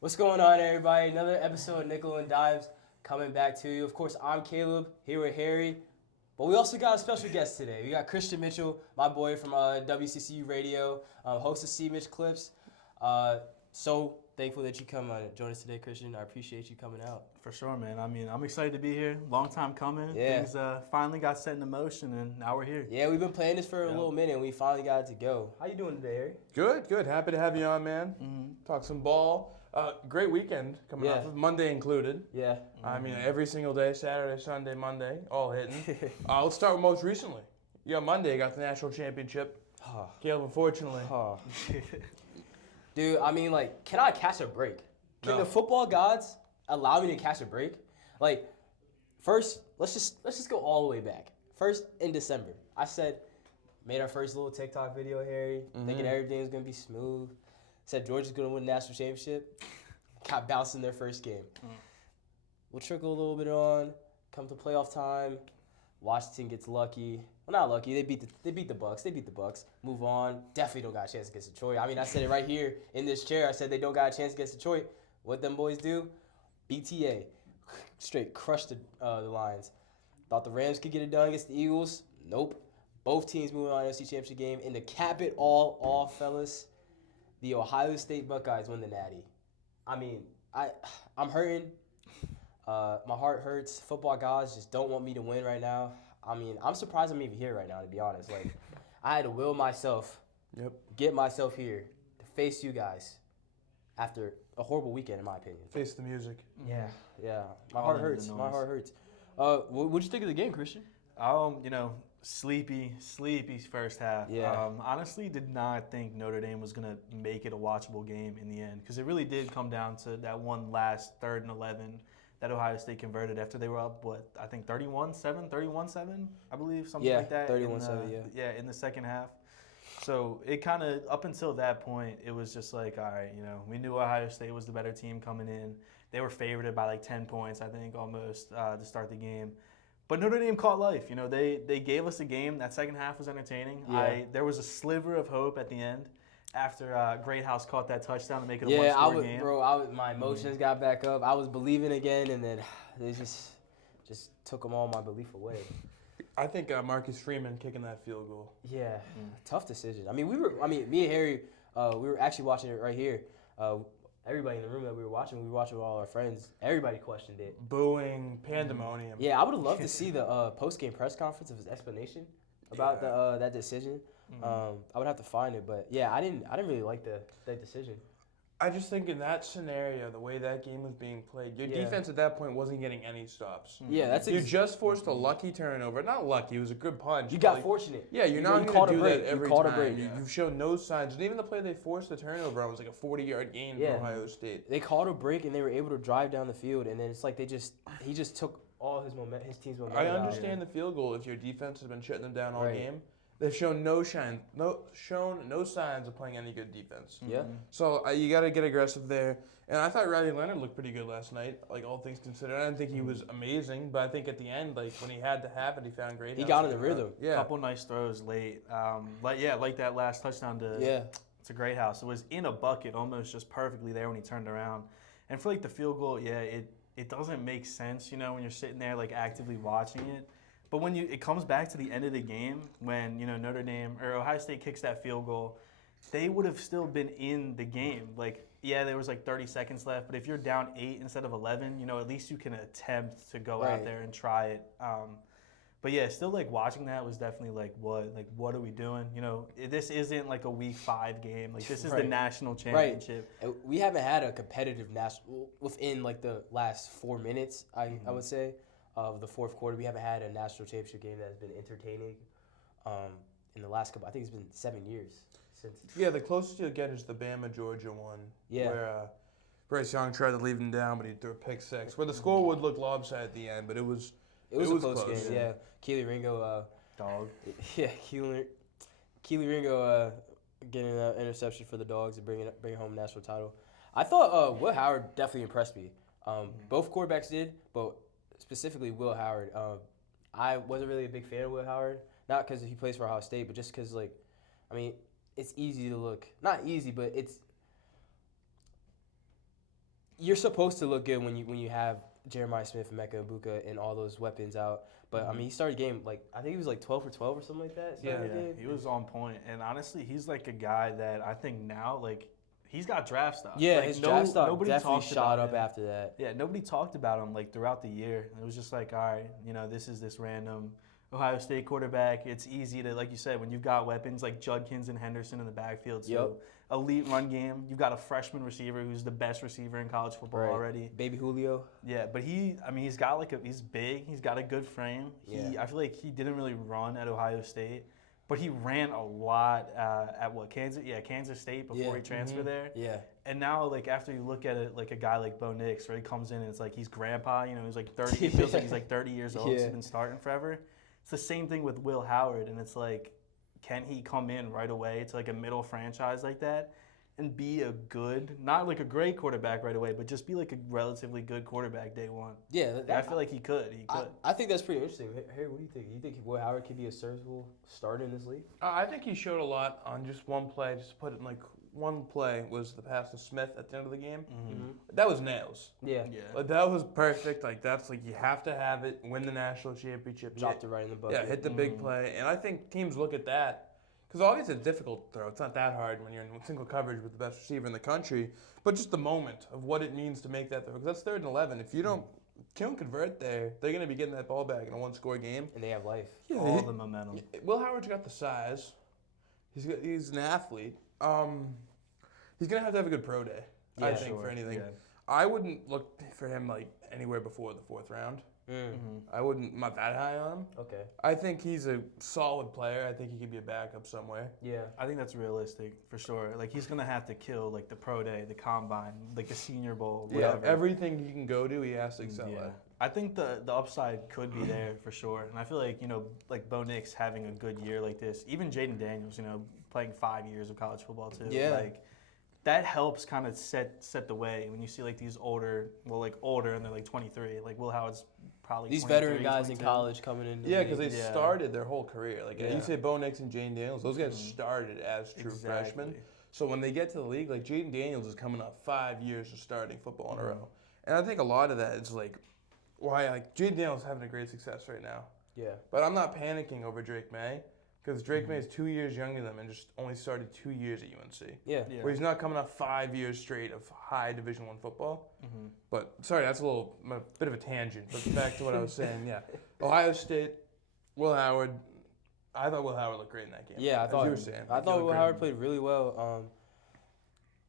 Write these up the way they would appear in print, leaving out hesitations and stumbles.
What's going on, everybody? Another episode of Nickel and Dimes coming back to you. Of course, I'm Caleb, here with Harry. But we also got a special guest today. We got Christian Mitchell, my boy from WCCU Radio, host of C. Mitch Clips. So thankful that you come join us today, Christian. I appreciate you coming out. For sure, man. I mean, I'm excited to be here. Long time coming. Yeah. Things finally got set into motion, and now we're here. Yeah, we've been playing this for a little minute, and we finally got it to go. How you doing today, Harry? Good. Happy to have you on, man. Talk some ball. Great weekend coming off of Monday included. Yeah. I mean, every single day, Saturday, Sunday, Monday, all hitting. Let's start with most recently. Yeah, Monday got the national championship. Caleb, unfortunately. Dude, I mean, like, can I catch a break? Can No. the football gods allow me to catch a break? Like, first, let's just go all the way back. First in December, I made our first little TikTok video, Harry, thinking everything was gonna be smooth. Said Georgia's gonna win the national championship. Got bounced in their first game. We'll trickle a little bit on. Come to playoff time. Washington gets lucky. Well, not lucky. They beat the Bucks. Move on. Definitely don't got a chance against Detroit. I mean, I said it right here in this chair. I said they don't got a chance against Detroit. What them boys do? BTA. Straight crushed the Lions. Thought the Rams could get it done against the Eagles. Nope. Both teams moving on to the NFC Championship game. And to cap it all off, fellas, the Ohio State Buckeyes win the Natty. I mean, I'm hurting. My heart hurts. Football gods just don't want me to win right now. I mean, I'm surprised I'm even here right now, to be honest. Like, I had to will myself, get myself here to face you guys after a horrible weekend, in my opinion. Face the music. Yeah. My heart hurts. What'd you think of the game, Christian? Sleepy first half. Yeah. Honestly, did not think Notre Dame was gonna make it a watchable game in the end because it really did come down to that one last 3rd and 11 that Ohio State converted after they were up, I think 31-7, I believe, something like that. 31-7, Yeah, in the second half. So it kind of, up until that point, it was just like, all right, we knew Ohio State was the better team coming in. They were favored by like 10 points, I think, almost, to start the game. But Notre Dame caught life. They gave us a game. That second half was entertaining. Yeah. There was a sliver of hope at the end after Greathouse caught that touchdown to make it a one-score game. My emotions got back up. I was believing again, and then they just took all my belief away. I think Marcus Freeman kicking that field goal. Yeah, tough decision. I mean, me and Harry, we were actually watching it right here. Everybody in the room that we were watching with all our friends. Everybody questioned it. Booing, pandemonium. Yeah, I would have loved to see the post-game press conference of his explanation about that decision. I would have to find it, but yeah, I didn't really like that decision. I just think in that scenario, the way that game was being played, your defense at that point wasn't getting any stops. Yeah, that's You just forced a lucky turnover. Not lucky, it was a good punch. You got fortunate. Yeah, you're not caught going a to do break. that every You caught time. a break. You've shown no signs. And even the play they forced the turnover on was like a 40-yard gain for Ohio State. They caught a break and they were able to drive down the field, and then it's like he just took all his team's momentum. I understand the field goal if your defense has been shutting them down all game. They've shown no signs of playing any good defense. Yeah. So you got to get aggressive there. And I thought Riley Leonard looked pretty good last night, like all things considered. I didn't think he was amazing, but I think at the end, like when he had to have it, he found great. He got in the rhythm. Yeah. A couple nice throws late. Like that last touchdown to Greathouse. It was in a bucket almost just perfectly there when he turned around. And for like the field goal, it doesn't make sense, when you're sitting there like actively watching it. But when it comes back to the end of the game, when Notre Dame or Ohio State kicks that field goal, they would have still been in the game. Like, there was like 30 seconds left, but if you're down 8 instead of 11, at least you can attempt to go out there and try it. But yeah, still like watching that was definitely like, what are we doing? This isn't like a week 5 game. Like this is the national championship. Right. We haven't had a competitive national within like the last 4 minutes. I would say. Of the fourth quarter, we haven't had a national championship game that has been entertaining in the last couple. I think it's been 7 years since. Yeah, the closest you'll get is the Bama-Georgia one. Yeah. Where Bryce Young tried to leave him down, but he threw a pick 6. Where the score would look lopsided at the end, but it was a close game. Yeah. Keely Ringo. Dog. Yeah, Keely Ringo getting an interception for the Dogs and bringing home national title. I thought Will Howard definitely impressed me. Both quarterbacks did, but specifically Will Howard. I wasn't really a big fan of Will Howard, not because he plays for Ohio State, but just because, it's easy to look. Not easy, but it's you're supposed to look good when you have Jeremiah Smith, Mecca Ibuka, and all those weapons out. But I mean, he started the game like I think he was like 12 for 12 or something like that. Yeah, he was on point. And honestly, he's like a guy that I think now like he's got draft stock. Yeah, like, his draft stock nobody definitely talked shot about up him. after that. Yeah, nobody talked about him like throughout the year. It was just like, all right, you know, this is this random Ohio State quarterback. It's easy to, like you said, when you've got weapons like Judkins and Henderson in the backfield. So elite run game. You've got a freshman receiver who's the best receiver in college football already. Baby Julio. Yeah, but he's got like he's big. He's got a good frame. I feel like he didn't really run at Ohio State, but he ran a lot at Kansas State before he transferred there. Yeah. And now, like, after you look at it, like a guy like Bo Nix, where he comes in and it's like he's grandpa, you know, he's like 30, it feels like he's like 30 years old, he's been starting forever. It's the same thing with Will Howard, and it's like, can he come in right away to like a middle franchise like that and be a good, not like a great quarterback right away, but just be like a relatively good quarterback day one? Yeah. I feel like he could. I think that's pretty interesting. Harry, what do you think? You think Will Howard could be a serviceable starter in this league? I think he showed a lot on just one play. Just to put it in like one play was the pass to Smith at the end of the game. That was nails. Yeah. Like, that was perfect. Like that's like you have to have it. Win the national championship. Dropped it right in the bucket. Yeah, hit the big play. And I think teams look at that because obviously it's a difficult throw. It's not that hard when you're in single coverage with the best receiver in the country. But just the moment of what it means to make that throw, because that's 3rd and 11. If you don't convert there, they're going to be getting that ball back in a one-score game. And they have life. Yeah, all the momentum. Will Howard's got the size. He's an athlete. He's gonna have to have a good pro day. I think for anything. Yeah. I wouldn't look for him like anywhere before the 4th round. I wouldn't. I'm not that high on him. Okay. I think he's a solid player. I think he could be a backup somewhere. Yeah. I think that's realistic for sure. Like he's gonna have to kill like the pro day, the combine, like the Senior Bowl, whatever. Yeah, everything he can go to, he has to excel at. I think the upside could be there for sure. And I feel like, you know, like Bo Nix having a good year like this, even Jaden Daniels, you know, playing 5 years of college football too. Yeah. Like that helps kind of set the way when you see like these older and they're like 23. Like Will Howard's probably these 23, veteran guys 22. in college coming in. Yeah, because they started their whole career. Like you say, Bo Nix and Jaden Daniels, those guys started as true freshmen. So when they get to the league, like Jaden Daniels is coming up 5 years of starting football in a row, and I think a lot of that is like why like Jaden Daniels is having a great success right now. Yeah. But I'm not panicking over Drake May. Because Drake May is 2 years younger than him and just only started 2 years at UNC. Yeah. Where he's not coming off 5 years straight of high Division I football. But sorry, that's a bit of a tangent. But back to what I was saying. Yeah, Ohio State, Will Howard. I thought Will Howard looked great in that game. Yeah, I thought you were saying. I thought Will Howard played really well.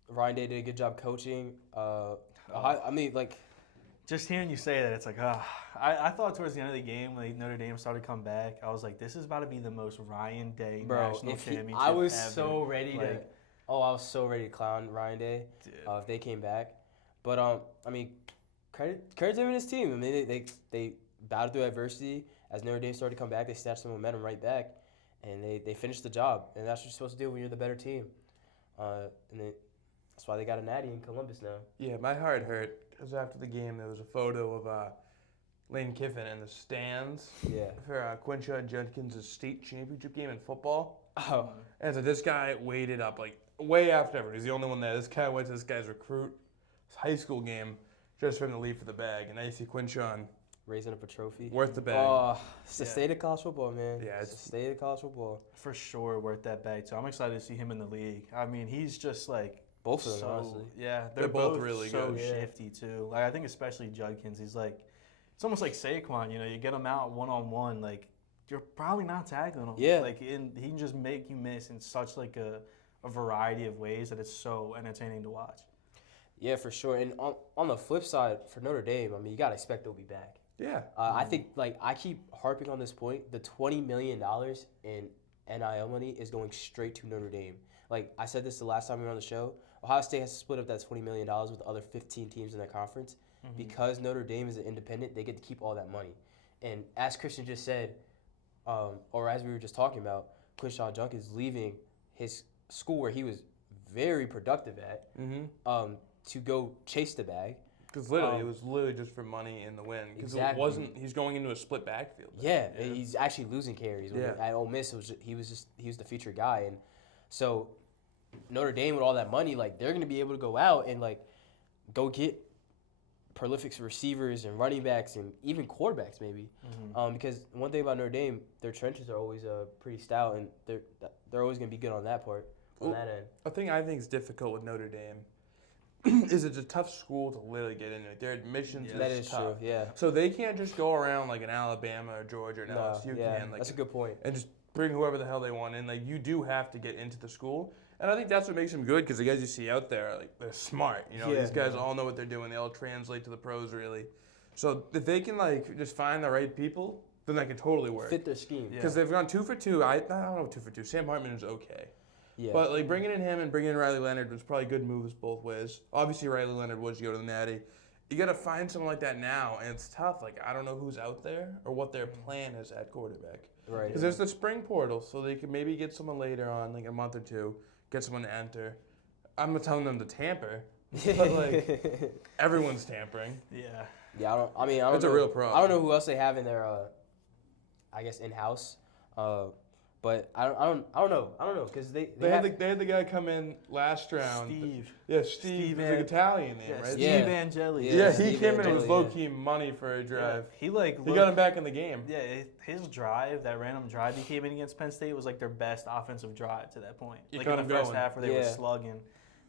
Ryan Day did a good job coaching. I mean, like. Just hearing you say that, it's like, I thought towards the end of the game when Notre Dame started to come back, I was like, this is about to be the most Ryan Day national championship I was ever. so ready I was so ready to clown Ryan Day if they came back. But I mean, credit to him and his team. I mean, they battled through adversity. As Notre Dame started to come back, they snatched some momentum right back, and they finished the job. And that's what you're supposed to do when you're the better team. That's why they got a Natty in Columbus now. Yeah, my heart hurt because after the game there was a photo of Lane Kiffin in the stands for Quinshaw Judkins' state championship game in football. Oh. And so this guy waited up like way after everyone. He's the only one there. This guy went to this guy's high school game just for him to leave for the bag. And now you see Quinshaw raising up a trophy. Worth the bag. Oh, it's the state of college football, man. Yeah, it's the state of college football. For sure worth that bag, too. I'm excited to see him in the league. I mean, he's just like... Both of them, honestly. Yeah, they're both really so good. shifty, too. Like, I think especially Judkins, he's like... It's almost like Saquon, you know? You get him out one-on-one, like, you're probably not tackling him. Yeah. Like, he can just make you miss in such, like, a variety of ways that it's so entertaining to watch. Yeah, for sure. And on the flip side, for Notre Dame, I mean, you got to expect they'll be back. Yeah. I think, like, I keep harping on this point. The $20 million in NIL money is going straight to Notre Dame. Like, I said this the last time we were on the show. Ohio State has to split up that $20 million with the other 15 teams in their conference. Mm-hmm. Because Notre Dame is an independent, they get to keep all that money. And as Christian just said, or as we were just talking about, Quinshaw Judkins is leaving his school where he was very productive at to go chase the bag. Because literally, it was literally just for money in the win. Because it wasn't. He's going into a split backfield. Yeah, he's actually losing carries. At Ole Miss, he was the featured guy, and so Notre Dame with all that money, like they're gonna be able to go out and like go get prolific receivers and running backs and even quarterbacks maybe. Because one thing about Notre Dame, their trenches are always pretty stout, and they're always going to be good on that part, on that end. A thing I think is difficult with Notre Dame is it's a tough school to literally get into. Their admissions is tough. True, yeah. So they can't just go around like an Alabama or Georgia or an LSU can. Like, that's a good point. And just bring whoever the hell they want in. Like, you do have to get into the school. And I think that's what makes them good, because the guys you see out there, like, they're smart. You know, these guys all know what they're doing. They all translate to the pros, really. So if they can, like, just find the right people, then that can totally work. Fit their scheme. Because they've gone 2 for 2. I don't know 2 for 2. Sam Hartman is okay. Yeah. But, like, bringing in him and bringing in Riley Leonard was probably good moves both ways. Obviously, Riley Leonard was to go to the Natty. You got to find someone like that now, and it's tough. Like, I don't know who's out there or what their plan is at quarterback. Right. Because there's the spring portal, so they could maybe get someone later on, like a month or two, get someone to enter. I'm not telling them to tamper, but, like, everyone's tampering. Yeah. Yeah, I don't know. It's a real problem. I don't know who else they have in their, I guess, in-house. But I don't know because they had the guy come in last round. Steve. Yeah, Steve is an Italian name, right? Steve Angeli. Yeah, he came in with low-key money for a drive. Yeah. He got him back in the game. Yeah, his drive, that random drive he came in against Penn State, was like their best offensive drive to that point. Like in the first half where they were slugging.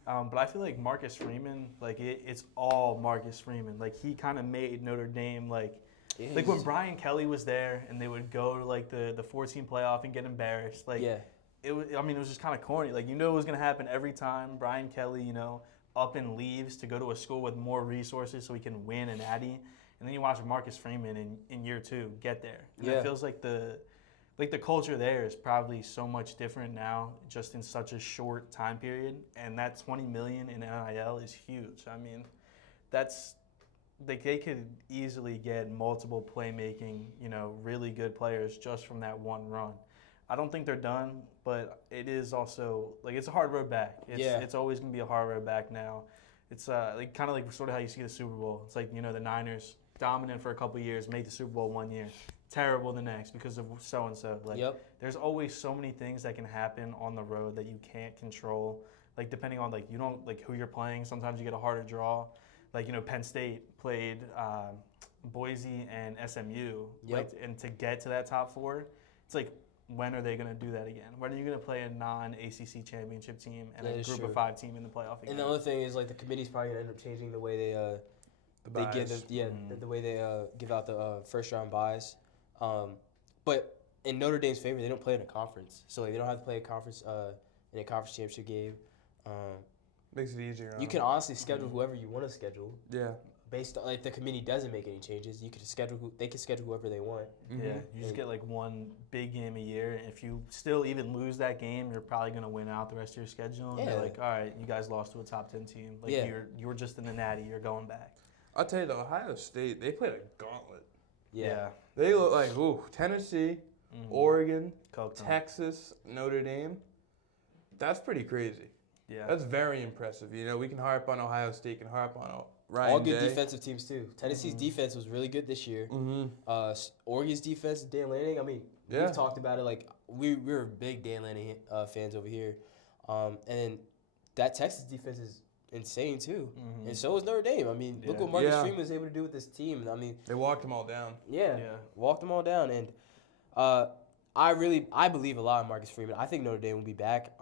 But I feel like Marcus Freeman, like it's all Marcus Freeman. Like he kind of made Notre Dame like when Brian Kelly was there and they would go to like the 14 playoff and get embarrassed. Like it was just kind of corny. Like it was gonna happen every time. Brian Kelly, up and leaves to go to a school with more resources so he can win an Natty. And then you watch Marcus Freeman in year 2 get there. And it feels like the culture there is probably so much different now, just in such a short time period. And that $20 million in NIL is huge. I mean, they could easily get multiple playmaking, really good players just from that one run. I don't think they're done, but it is also it's a hard road back. It's always gonna be a hard road back now. It's kind of like sort of how you see the Super Bowl. It's like the Niners dominant for a couple of years, made the Super Bowl one year, terrible the next because of so and so. There's always so many things that can happen on the road that you can't control. Like depending on you don't who you're playing. Sometimes you get a harder draw. Penn State played Boise and SMU. And to get to that top 4, it's like, when are they going to do that again? When are you going to play a non-ACC championship team and a group of 5 team in the playoff again? And the other thing is, the committee's probably going to end up changing the way they the way they give out the first-round buys. But in Notre Dame's favor, they don't play in a conference. So, they don't have to play a conference in a conference championship game. Makes it easier. You can honestly schedule whoever you want to schedule. Yeah. Based on the committee doesn't make any changes, you could they can schedule whoever they want. Yeah, you just get one big game a year, and if you still even lose that game, you're probably gonna win out the rest of your schedule. And they're like, all right, you guys lost to a top 10 team. You were just in the Natty, you're going back. I'll tell you, the Ohio State, they played a gauntlet. Yeah. They look like Tennessee, Oregon, Texas, Notre Dame. That's pretty crazy. Yeah. That's very impressive. We can harp on Ohio State, can harp on Ryan all good Day. defensive teams too. Tennessee's defense was really good this year. Oregon's defense, Dan Lanning. We've talked about it. We're big Dan Lanning fans over here, and then that Texas defense is insane too, and so is Notre Dame. Look what Marcus Freeman was able to do with this team. They walked them all down. Walked them all down, and I believe a lot in Marcus Freeman. I think Notre Dame will be back.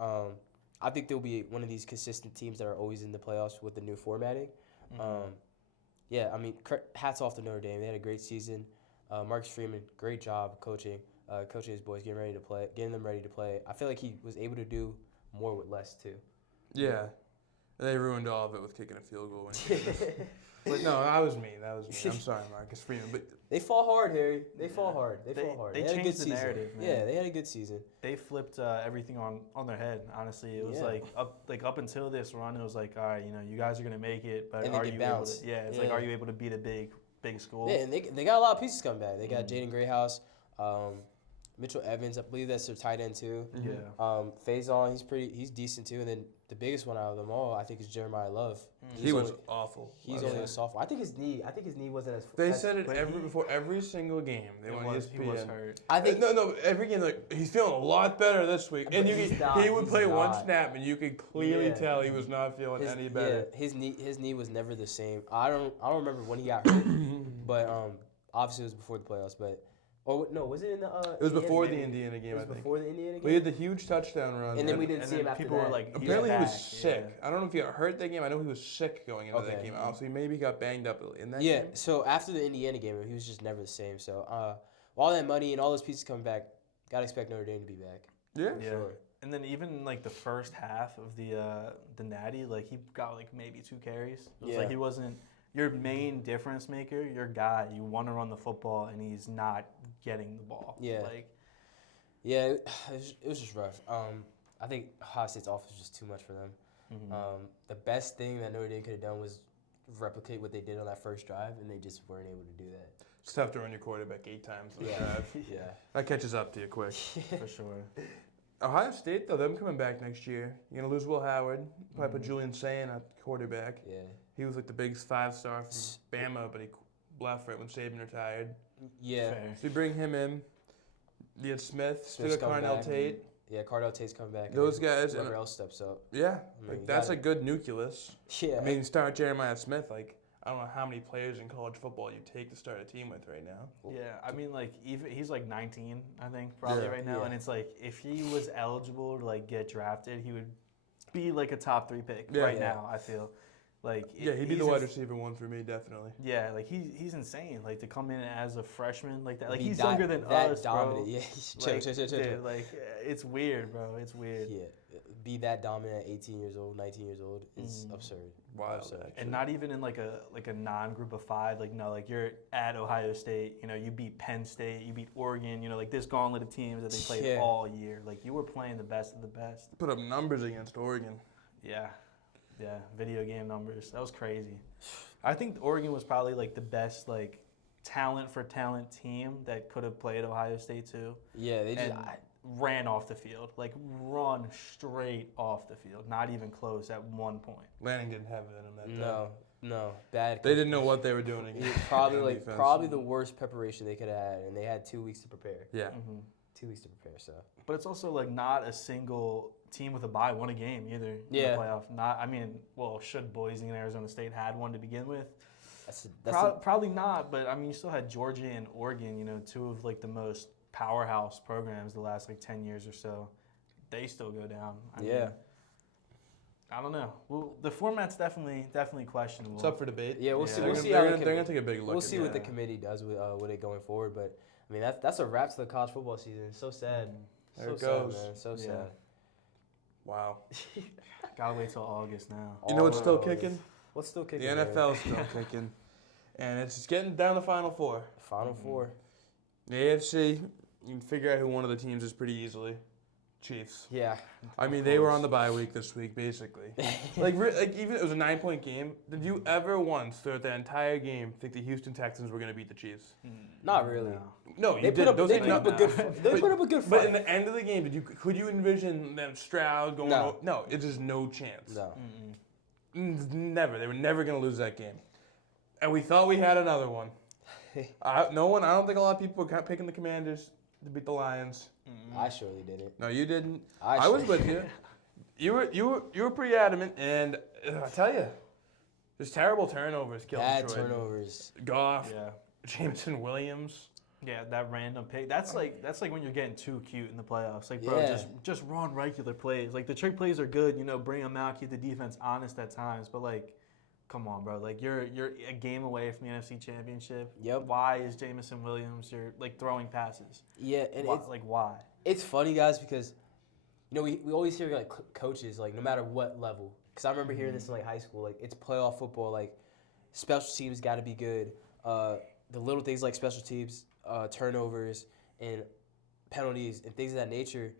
I think they'll be one of these consistent teams that are always in the playoffs with the new formatting. Hats off to Notre Dame. They had a great season. Marcus Freeman, great job coaching his boys, getting them ready to play. I feel like he was able to do more with less too. Yeah, they ruined all of it with kicking a field goal. But no, that was me. I'm sorry, Marcus Freeman. But they fall hard, Harry. They fall hard. They had a good season. Narrative, man. Yeah, they had a good season. They flipped everything on their head. Honestly, it was up until this run, it was all right, you guys are gonna make it, but are you able to? Yeah, it's are you able to beat a big school? Yeah, and they got a lot of pieces coming back. They got Jaden Grayhouse, Mitchell Evans. I believe that's their tight end too. Yeah. Faison, he's decent too, and then the biggest one out of them all, I think, is Jeremiah Love. He was awful. He's only a sophomore. I think his knee wasn't as. They said it before every single game. They went ESPN. He was hurt. I think no. Every game, like he's feeling a lot better this week, and he would play one snap, and you could clearly tell he was not feeling any better. Yeah, his knee was never the same. I don't remember when he got hurt, but obviously it was before the playoffs. But was it in the? It was before the Indiana game. It was before the Indiana game. We had the huge touchdown run, and then we didn't see him after people that. Were like, apparently he was sick. Yeah. I don't know if he got hurt that game. I know he was sick going into that game. Also, he maybe got banged up in that game. Yeah. So after the Indiana game, he was just never the same. So all that money and all those pieces coming back, gotta expect Notre Dame to be back. Yeah. Sure. And then even like the first half of the Natty, like he got like maybe 2 carries. It was like he wasn't your main difference maker, your guy. You want to run the football, and he's not getting the ball. Yeah. It was just rough. I think Ohio State's offense was just too much for them. Mm-hmm. The best thing that Notre Dame could have done was replicate what they did on that first drive, and they just weren't able to do that. It's tough to run your quarterback 8 times on the drive. Yeah. That catches up to you quick. For sure. Ohio State, though, them coming back next year. You're going to lose Will Howard. Probably put Julian Sayin at quarterback. Yeah. He was like the biggest 5-star from Bama, but he left right when Saban retired. Yeah. Fair. So you bring him in. You had Smith, still got Carnell Tate. Yeah, Cardell Tate's coming back. Those guys. Whoever else steps up. Yeah. Like that's a good nucleus. Yeah. I mean, start Jeremiah Smith. Like, I don't know how many players in college football you take to start a team with right now. Yeah, I mean, like, even he's like 19, I think, probably right now. Yeah. And it's like, if he was eligible to, like, get drafted, he would be, like, a top 3 pick now, I feel. Like, he'd be the wide receiver 1 for me, definitely. Yeah, like he's insane. Like to come in as a freshman like that. Like he's younger than us, dominant. bro. Yeah, Dude, like it's weird, bro. It's weird. Yeah, be that dominant at 18 years old, 19 years old is absurd. Wild, absurd. And not even in like a non-group of 5. Like no, like you're at Ohio State. You know, you beat Penn State, you beat Oregon. You know, like this gauntlet of teams that they played all year. Like you were playing the best of the best. Put up numbers against Oregon. Yeah. Yeah, video game numbers. That was crazy. I think Oregon was probably like the best like talent for talent team that could have played Ohio State too. Yeah, they just ran off the field, like run straight off the field, not even close at one point. Lanning didn't have it in that. No, bad. They didn't know what they were doing against. Probably the worst preparation they could have had, and they had 2 weeks to prepare. Yeah. 2 weeks to prepare. So. But it's also like not a single team with a bye won a game either in the playoff. Should Boise and Arizona State had one to begin with? Probably not, but I mean, you still had Georgia and Oregon, you know, 2 of like the most powerhouse programs the last like 10 years or so. They still go down. I mean, I don't know. Well, the format's definitely questionable. It's up for debate. Yeah, we'll see. They're gonna take a big look. We'll see what the committee does with it going forward, but I mean that's a wrap to the college football season. It's so sad. There it goes. Sad, man. So sad. Wow. Gotta wait till August now. You know what's still kicking? What's still kicking? The NFL's still kicking. And it's getting down to Final Four. Final Four. The AFC, you can figure out who one of the teams is pretty easily. Chiefs. Yeah. I mean, they were on the bye week this week, basically. like even it was a 9-point game. Did you ever once, throughout the entire game, think the Houston Texans were going to beat the Chiefs? Not really. No, you they did. They put up a good fight. But in the end of the game, could you envision them Stroud going? No, it's just no chance. No. Never. They were never going to lose that game. And we thought we had another one. I don't think a lot of people were picking the Commanders to beat the Lions. I surely didn't. No, you didn't. I was with you. You were pretty adamant, and I tell you, there's terrible turnovers. Bad turnovers. Goff, Jameson Williams. Yeah, that random pick. That's like when you're getting too cute in the playoffs. Like, bro, just run regular plays. Like the trick plays are good. You know, bring them out, keep the defense honest at times. But like, come on, bro. Like you're a game away from the NFC Championship. Yep. Why is Jameson Williams? You're like throwing passes. Yeah, and why? It's funny, guys, because you know we always hear like coaches like no matter what level. Because I remember hearing this in like high school. Like it's playoff football. Like special teams got to be good. The little things like special teams, turnovers, and penalties and things of that nature,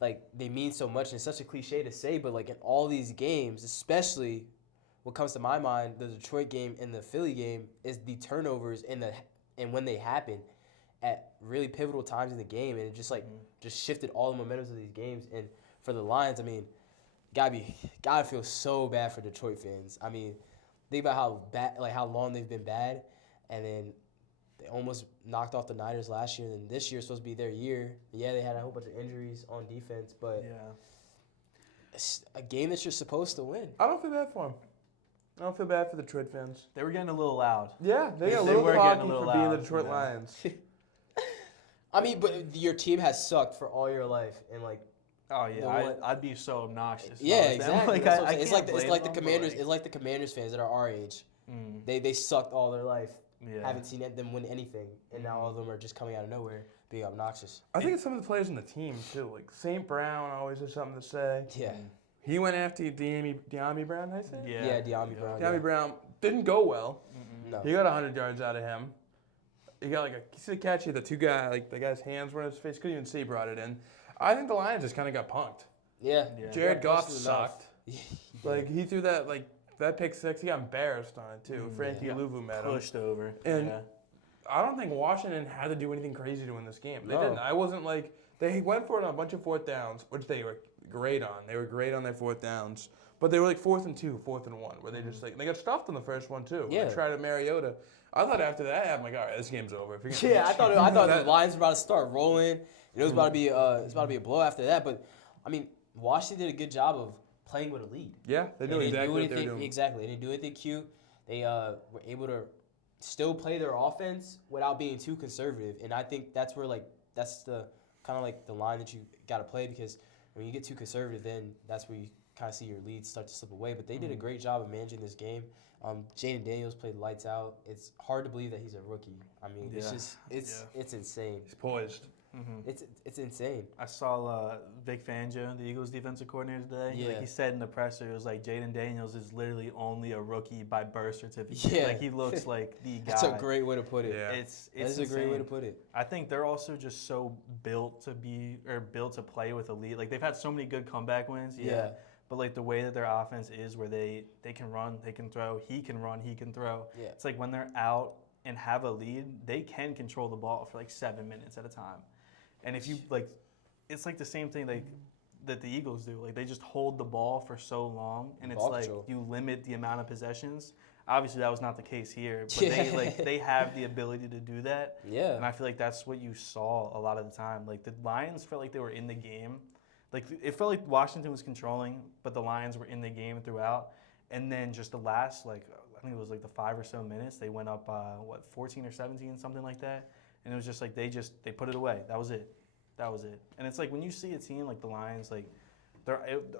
like they mean so much. And it's such a cliche to say, but like in all these games, especially. What comes to my mind, the Detroit game and the Philly game, is the turnovers and when they happen at really pivotal times in the game, and it just just shifted all the momentum of these games. And for the Lions, I mean, gotta feel so bad for Detroit fans. I mean, think about how bad, like how long they've been bad, and then they almost knocked off the Niners last year. And this year's supposed to be their year. Yeah, they had a whole bunch of injuries on defense, but it's a game that you're supposed to win. I don't feel bad for them. I don't feel bad for the Detroit fans. They were getting a little loud. Yeah, they got a little cocky for being the Detroit Lions. I mean, but your team has sucked for all your life, and like. Oh yeah, I'd be so obnoxious. Yeah, exactly. Like, it's like the Commanders. It's like the Commanders fans that are our age. They sucked all their life. Yeah. Haven't seen them win anything, and now all of them are just coming out of nowhere, being obnoxious. I think it's some of the players on the team too. Like St. Brown always has something to say. Yeah. He went after De'Ami Brown, I think. Yeah, De'Ami Brown. De'Ami Brown didn't go well. No. He got 100 yards out of him. He got you see the catch here, the guy's hands were in his face, couldn't even see, he brought it in. I think the Lions just kind of got punked. Yeah. Jared Goff sucked. Like he threw that pick six, he got embarrassed on it too. Frankie Louvu met him. Pushed over. And I don't think Washington had to do anything crazy to win this game. They No. didn't. I wasn't like they went for it on a bunch of fourth downs, which they were great on. They were great on their fourth downs. But they were like 4th and 2, 4th and 1, where they just they got stuffed on the first one too. Yeah. They tried at Mariota. I thought after that, I'm like, all right, this game's over. Yeah, I thought the Lions were about to start rolling. It was about to be a blow after that. But I mean, Washington did a good job of playing with a lead. Yeah, they knew exactly what they were doing. Exactly, they didn't do anything cute. They were able to still play their offense without being too conservative, and I think that's where that's the kind of like the line that you got to play, because when you get too conservative, then that's where you kind of see your leads start to slip away. But they did a great job of managing this game. Jaden Daniels played lights out. It's hard to believe that he's a rookie. I mean, it's insane. He's poised. It's insane. I saw Vic Fangio, the Eagles defensive coordinator today. Yeah. Like he said in the presser, it was like Jaden Daniels is literally only a rookie by birth certificate. Yeah. Like he looks like the guy. That's a great way to put it. Yeah. It's a great way to put it. I think they're also just so built to play with a lead. Like they've had so many good comeback wins. Yeah. But like the way that their offense is, where they can run, they can throw, he can run, he can throw. Yeah. It's like when they're out and have a lead, they can control the ball for like 7 minutes at a time. And if you it's like the same thing that the Eagles do. Like they just hold the ball for so long, and it's like you limit the amount of possessions. Obviously, that was not the case here, but they have the ability to do that. Yeah. And I feel like that's what you saw a lot of the time. Like the Lions felt like they were in the game. Like it felt like Washington was controlling, but the Lions were in the game throughout. And then just the last I think it was like the 5 or so minutes, they went up 14 or 17, something like that. And it was just like they put it away. That was it. And it's like when you see a team like the Lions, like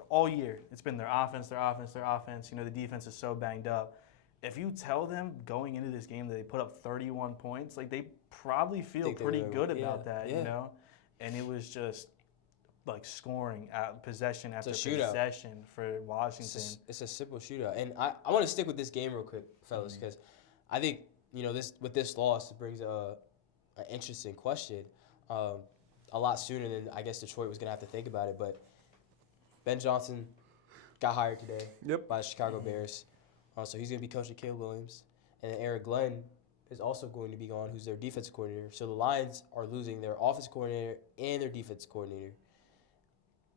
all year, it's been their offense. You know, the defense is so banged up. If you tell them going into this game that they put up 31 points, like they probably feel pretty good about that, you know? And it was just like scoring possession after possession for Washington. It's a simple shootout. And I want to stick with this game real quick, fellas, because I think, you know, this loss brings an interesting question. A lot sooner than I guess Detroit was going to have to think about it. But Ben Johnson got hired today by the Chicago Bears. So he's going to be coaching Caleb Williams. And then Eric Glenn is also going to be gone, who's their defensive coordinator. So the Lions are losing their offense coordinator and their defense coordinator.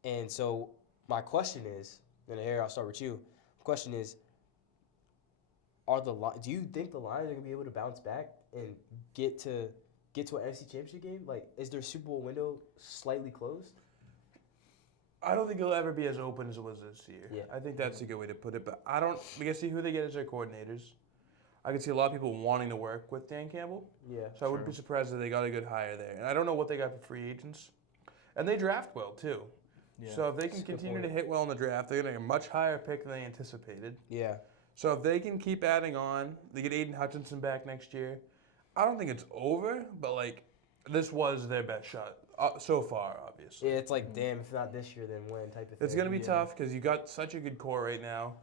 And so my question is, and here I'll start with you. The question is, do you think the Lions are going to be able to bounce back and get to an NFC Championship game? Like, is their Super Bowl window slightly closed? I don't think it'll ever be as open as it was this year. Yeah. I think that's a good way to put it. But we can see who they get as their coordinators. I can see a lot of people wanting to work with Dan Campbell. Yeah. So I wouldn't be surprised if they got a good hire there. And I don't know what they got for free agents. And they draft well, too. Yeah. So if they can continue to hit well in the draft, they're getting a much higher pick than they anticipated. Yeah. So if they can keep adding on, they get Aiden Hutchinson back next year. I don't think it's over, but this was their best shot so far, obviously. Yeah, it's like, damn, if not this year, then when type of thing. It's going to be tough because you got such a good core right now.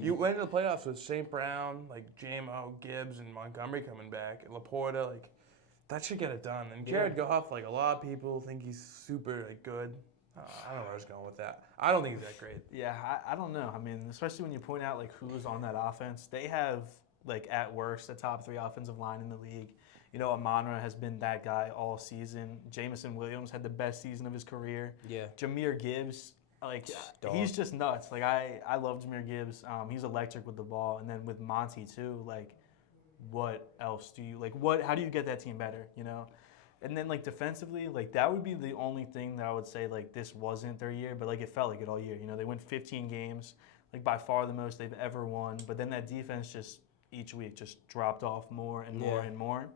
You went into the playoffs with St. Brown, J-Mo, Gibbs, and Montgomery coming back, and Laporta, that should get it done. And Jared Goff, a lot of people think he's super good. I don't know where I was going with that. I don't think he's that great. Yeah, I don't know. I mean, especially when you point out who's on that offense. They have at worst the top 3 offensive line in the league. You know, Amon-Ra has been that guy all season. Jamison Williams had the best season of his career. Yeah. Jahmyr Gibbs, Like Dog. he's just nuts. Like I love Jahmyr Gibbs. He's electric with the ball, and then with Monty too. Like, what else do you like? How do you get that team better? You know. And then, like, defensively, like, that would be the only thing that I would say, like, this wasn't their year, but, like, it felt like it all year. You know, they went 15 games, like, by far the most they've ever won. But then that defense just, each week, just dropped off more and more and more.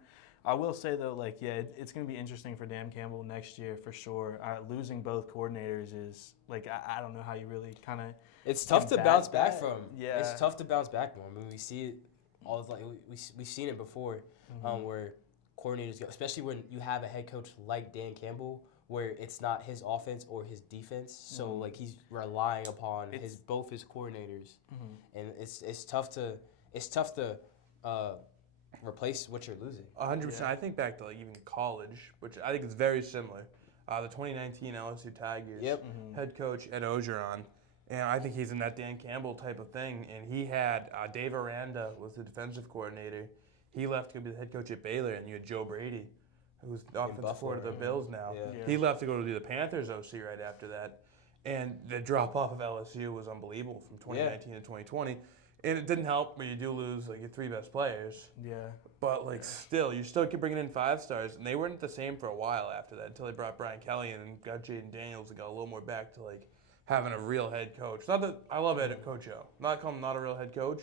I will say, though, like, yeah, it's going to be interesting for Dan Campbell next year for sure. Losing both coordinators is, like, I don't know how you really kind of It's tough to bounce back that. from. Yeah. It's tough to bounce back from. I mean, we see it all, like, we've seen it before where coordinators go, especially when you have a head coach like Dan Campbell, where it's not his offense or his defense. So like he's relying upon both his coordinators, and it's tough to replace what you're losing. 100%. I think back to like even college, which I think is very similar. The 2019 LSU Tigers head coach Ed Ogeron, and I think he's in that Dan Campbell type of thing. And he had Dave Aranda was the defensive coordinator. He left to go be the head coach at Baylor, and you had Joe Brady, who's the offensive coordinator of the Bills now. Yeah. He left to go to be the Panthers OC right after that. And the drop-off of LSU was unbelievable from 2019 to 2020. And it didn't help when you do lose like your 3 best players. Yeah. But like still, you still keep bringing in 5 stars, and they weren't the same for a while after that until they brought Brian Kelly in and got Jaden Daniels and got a little more back to like having a real head coach. Not that I love Coach O. Not calling him not a real head coach.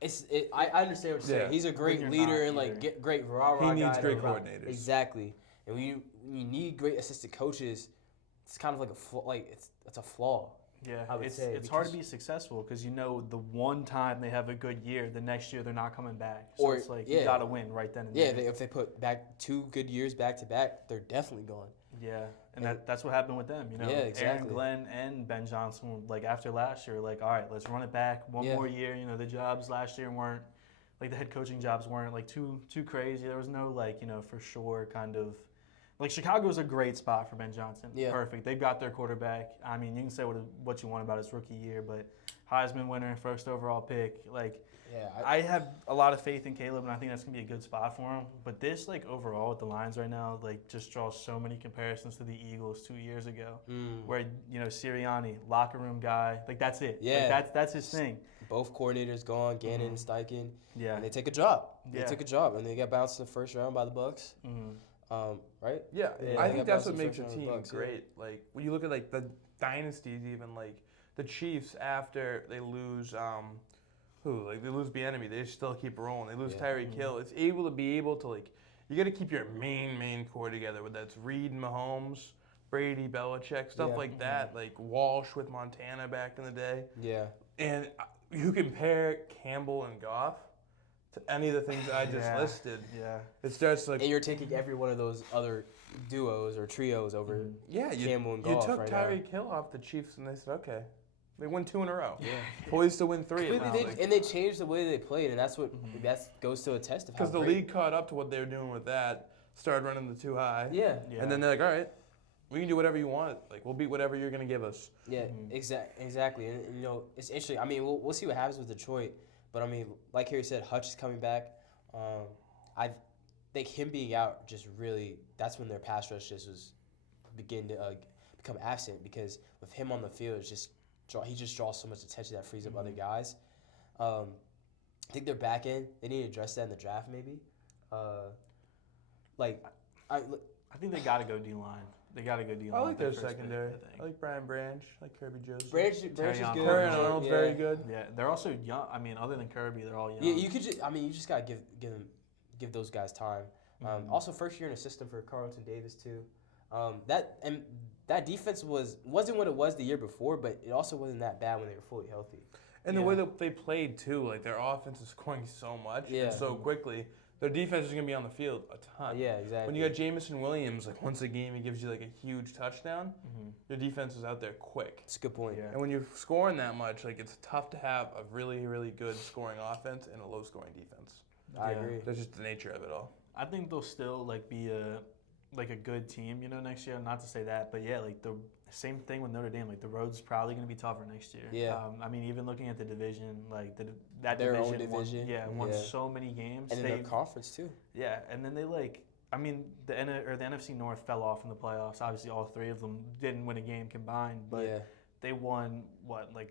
I understand what you're saying. He's a great leader and like great rah-rah He needs guy great coordinators. Exactly. And when you need great assistant coaches, it's kind of like it's a flaw. Yeah, I would say it's hard to be successful because you know the one time they have a good year, the next year they're not coming back. So it's like you got to win right then and there. Yeah, if they put back 2 good years back to back, they're definitely gone. Yeah, and that's what happened with them. You know, yeah, exactly. Aaron Glenn and Ben Johnson, like after last year, like all right, let's run it back one more year. You know, the jobs last year weren't like the head coaching jobs weren't like too crazy. There was no like for sure kind of. Like, Chicago's a great spot for Ben Johnson. Yeah. Perfect. They've got their quarterback. I mean, you can say what you want about his rookie year, but Heisman winner, first overall pick. Like, I have a lot of faith in Caleb, and I think that's going to be a good spot for him. But this, like, overall with the Lions right now, like, just draws so many comparisons to the Eagles 2 years ago, where, Sirianni, locker room guy, like, that's it. Yeah. Like, that's his thing. Both coordinators gone, Gannon and Steichen. Yeah. And they take a job. They took a job, and they got bounced in the first round by the Bucs. Right? Yeah, I think that's what makes a team great. Like when you look at like the dynasties, even like the Chiefs after they lose, they lose Bieniemy, they still keep rolling. They lose Tyreek Hill. It's able to like you got to keep your main core together. Whether that's Reed and Mahomes, Brady, Belichick, stuff like that. Like Walsh with Montana back in the day. Yeah. And you compare Campbell and Goff to any of the things I just listed. Yeah. It starts like. And you're taking every one of those other duos or trios over Campbell and Goff. You took Tyreek Hill off the Chiefs, and they said, okay, they won 2 in a row. Yeah. Poised to win 3. And they changed the way they played, and that's what that goes to a test of how. Because the league caught up to what they were doing with that, started running the 2 high. Yeah. And then they're like, all right, we can do whatever you want. Like we'll beat whatever you're gonna give us. Yeah. Exactly. And it's interesting. I mean, we'll see what happens with Detroit. But, I mean, like Harry said, Hutch is coming back. I think him being out just really – that's when their pass rush just was begin to become absent because with him on the field, he just draws so much attention that frees up other guys. I think their back end, they need to address that in the draft maybe. I think they got to go D-line. They got to go D-line. I like their secondary. I like Brian Branch. I like Kirby Joseph. Branch is good. Terry Arnold's very good. Yeah, they're also young. I mean, other than Kirby, they're all young. Yeah, you just gotta give those guys time. Also, first year in a system for Carlton Davis too. That defense wasn't what it was the year before, but it also wasn't that bad when they were fully healthy. And the way that they played too, like their offense is scoring so much and so quickly. Their defense is going to be on the field a ton. Yeah, exactly. When you got Jamison Williams, like once a game he gives you like a huge touchdown, your defense is out there quick. That's a good point. Yeah. And when you're scoring that much, like it's tough to have a really, really good scoring offense and a low scoring defense. I agree. That's just the nature of it all. I think they'll still like be a good team, next year. Not to say that, but yeah, like the same thing with Notre Dame. Like the road's probably going to be tougher next year. Yeah. I mean, even looking at the division, like their division, own division. won so many games. And in their conference too. Yeah, and then they the NFC North fell off in the playoffs. Obviously, all 3 of them didn't win a game combined, but they won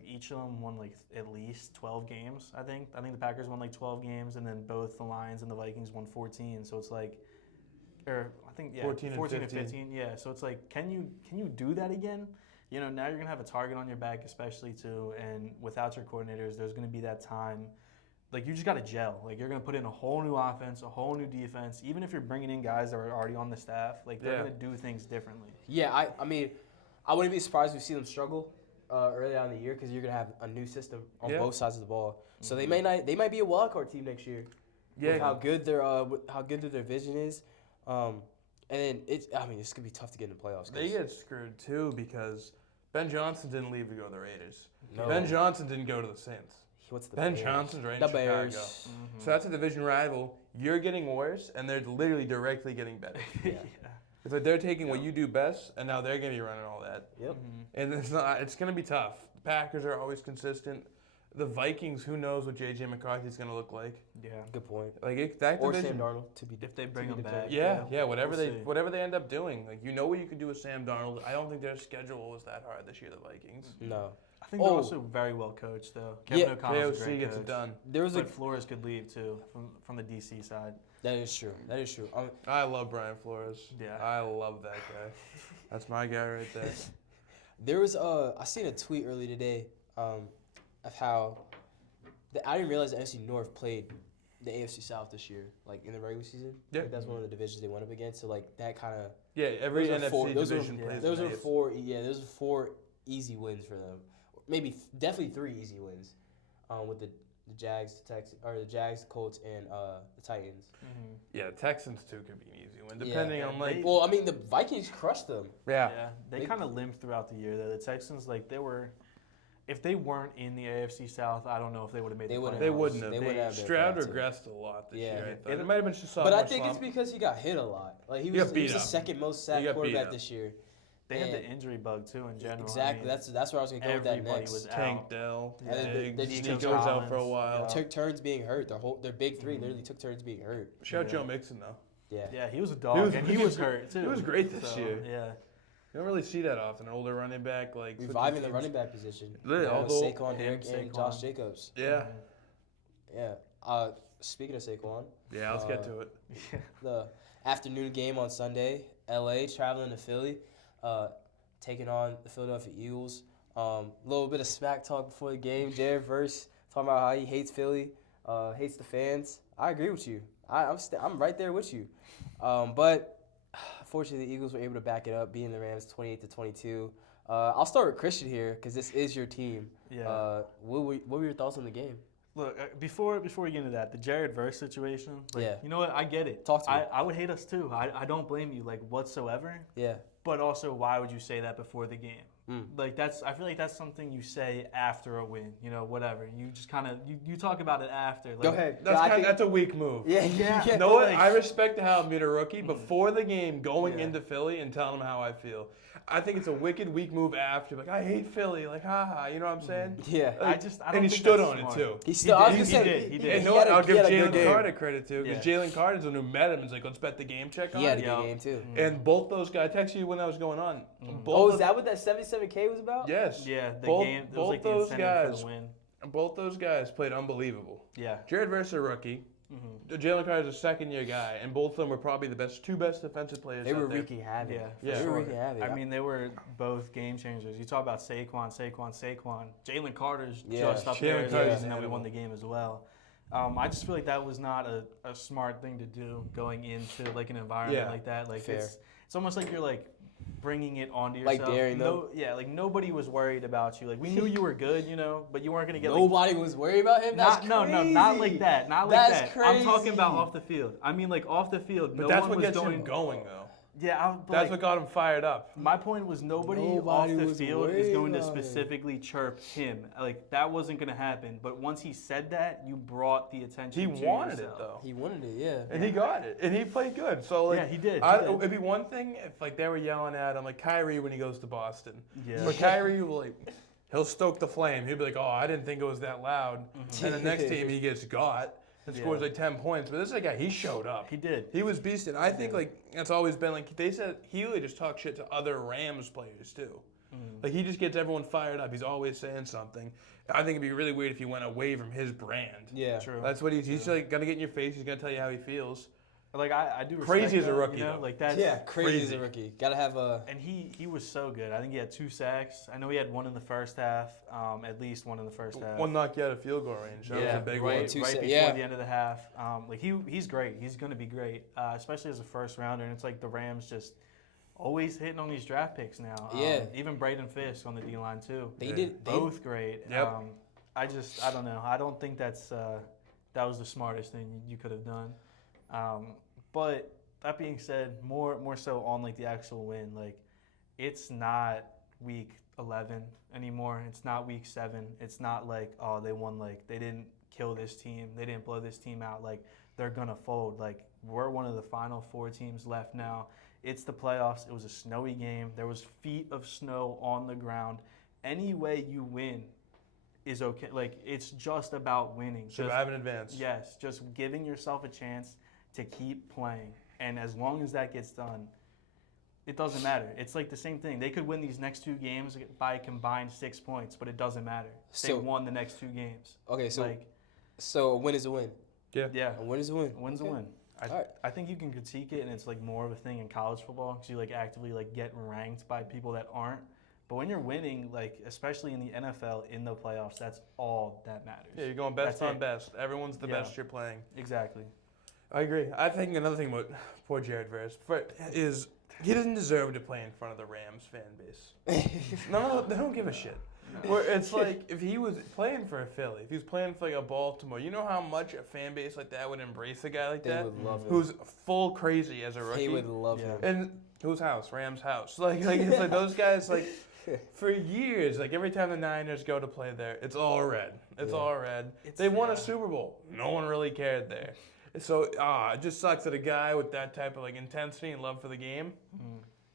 each of them won at least 12 games. I think the Packers won 12 games, and then both the Lions and the Vikings won 14. So it's 14 and 15. Yeah. So it's can you do that again? Now you're gonna have a target on your back, especially too, and without your coordinators, there's gonna be that time. You just gotta gel. You're gonna put in a whole new offense, a whole new defense. Even if you're bringing in guys that are already on the staff, they're gonna do things differently. Yeah, I mean, I wouldn't be surprised if we see them struggle early on in the year because you're gonna have a new system on both sides of the ball. So they might be a wild card team next year. Yeah, with how good their vision is. And then it's gonna be tough to get in the playoffs. They get screwed too because Ben Johnson didn't leave to go to the Raiders. No. Ben Johnson didn't go to the Saints. What's the Ben Bears? Johnson's right in the Chicago. Bears. Mm-hmm. So that's a division rival. You're getting worse, and they're literally directly getting better. Yeah. It's they're taking what you do best, and now they're gonna be running all that. Yep. And it's gonna be tough. The Packers are always consistent. The Vikings, who knows what J.J. McCarthy's gonna look like? Yeah, good point. That or division. Sam Darnold if they bring him back. Yeah. Whatever they end up doing. What you could do with Sam Darnold. I don't think their schedule was that hard this year. The Vikings. No. I think they're also very well coached, though. Kevin O'Connell's a great gets coach. it done. There was Flores could leave too from the DC side. That is true. I love Brian Flores. Yeah, I love that guy. That's my guy right there. There was I seen a tweet earlier today of how I didn't realize the NFC North played the AFC South this year, in the regular season. Yeah, that's one of the divisions they went up against. So that kind of every NFC division plays. Those are four. Yeah, those are 4 easy wins for them. Maybe definitely 3 easy wins, with the Jags, the Jags, Colts, and the Titans. Mm-hmm. Yeah, Texans too could be an easy win, depending on the Vikings crushed them. Yeah, they kind of limped throughout the year though. The Texans they were. If they weren't in the AFC South, I don't know if they would have made the playoffs. They wouldn't have. They would have. Stroud regressed a lot this year. I thought. It might have been just but I think it's because he got hit a lot. He was the second most sacked quarterback this year. They had the injury bug too in general. Exactly. That's where I was gonna go with that next. Everybody was out. Tank Dell. Nico's out for a while. Took turns being hurt. Their big 3 literally took turns being hurt. Shout out Joe Mixon though. Yeah, he was a dog, and he was hurt too. He was great this year. Yeah. You don't really see that often. An older running back reviving the running back position. Saquon, Derrick, and Josh Jacobs. Yeah. Yeah. Speaking of Saquon. Yeah, let's get to it. The afternoon game on Sunday, LA traveling to Philly, taking on the Philadelphia Eagles. Little bit of smack talk before the game. Jared Verse talking about how he hates Philly, hates the fans. I agree with you. I'm right there with you. But fortunately, the Eagles were able to back it up, beating the Rams 28-22. I'll start with Christian here because this is your team. Yeah. What were your thoughts on the game? Look, before we get into that, the Jared Verse situation. You know what? I get it. Talk to me. I would hate us too. I don't blame you whatsoever. Yeah. But also, why would you say that before the game? I feel like that's something you say after a win. Whatever. You just kind of you talk about it after. Go ahead. That's a weak move. Yeah. You know what? I respect how I'm being a rookie before the game, going into Philly and telling them how I feel. I think it's a wicked weak move after. I hate Philly. haha. You know what I'm saying? Yeah. I don't and he stood on it too. He did. He did. I'll give Jalen Carter credit too because Jalen Carter's the one who met him and was like, let's bet the game check on it. He had a good game too. And both those guys, I texted you when that was going on. Is that what that 77K was about? Yes. Yeah. Both those guys. Both those guys played unbelievable. Yeah. Jared Verse a rookie. Jalen Carter's a second-year two and both of them were probably the two best defensive players. They were wreaking havoc. Yeah, they were wreaking havoc. I mean, they were both game changers. You talk about Saquon. Jalen Carter's just up there, and then we won the game as well. I just feel like that was not a smart thing to do going into an environment like that. It's almost like you're bringing it onto yourself. Daring them. Nobody was worried about you. We knew you were good, but you weren't gonna get. Nobody was worried about him. That's crazy. No, not like that. Not like that's that. Crazy. I'm talking about off the field. I mean, off the field. But that's what gets him going, though. Yeah, that's what got him fired up. My point was nobody off the field is going to specifically chirp him. That wasn't going to happen. But once he said that, you brought the attention to yourself. He wanted it, though. He wanted it, yeah. And he got it. And he played good. So, he did. It'd be one thing if, they were yelling at him, Kyrie when he goes to Boston. Yeah. But Kyrie will, he'll stoke the flame. He'll be like, oh, I didn't think it was that loud. And the next team he gets got. And scores 10 points. But this is a guy, he showed up. He did. He was beasting. I think, it's always been, they said he really just talked shit to other Rams players, too. Like, he just gets everyone fired up. He's always saying something. I think it'd be really weird if he went away from his brand. Yeah. True. That's what he's like, gonna get in your face. He's gonna tell you how he feels. Like, I do respect Crazy as a that, rookie, you know? though. Like, that's crazy as a rookie. Gotta have a. And he was so good. I think he had 2 sacks. I know he had 1 in the first half, at least 1 in the first half. One knocked you out of field goal range. That was a big right, one. right before the end of the half. Like, he's great. He's going to be great, especially as a first rounder. And it's like the Rams just always hitting on these draft picks now. Even Braden Fisk on the D-line, too. They did. Both great. Yep. I don't know. I don't think that was the smartest thing you could have done. But that being said, more so on like the actual win, like it's not week 11 anymore. It's not week 7. It's not like, oh, they won, like they didn't kill this team, they didn't blow this team out, like they're gonna fold. Like, we're one of the final 4 teams left now. It's the playoffs. It was a snowy game. There was feet of snow on the ground. Any way you win is okay. Like, it's just about winning. Survive in advance. Yes, just giving yourself a chance to keep playing. And as long as that gets done, it doesn't matter. It's like the same thing. They could win these next 2 games by a combined 6 points, but it doesn't matter. They won the next 2 games. Okay, so like, so a win is a win. Yeah. A win is a win. A win's a win. I think you can critique it, and it's like more of a thing in college football because you like actively like get ranked by people that aren't. But when you're winning, like especially in the NFL in the playoffs, that's all that matters. Yeah, you're going best on best. Everyone's the best you're playing. Exactly. I agree. I think another thing about poor Jared Verse is he doesn't deserve to play in front of the Rams fan base. No, they don't give a shit. No. Where it's like if he was playing for a Philly, if he was playing for like a Baltimore, you know how much a fan base like that would embrace a guy like that? They would love him. Who's full crazy as a rookie. They would love him. And whose house? Rams' house. Like it's like those guys like for years, like every time the Niners go to play there, it's all red. It's all red. They won a Super Bowl. No one really cared there. So it just sucks that a guy with that type of like intensity and love for the game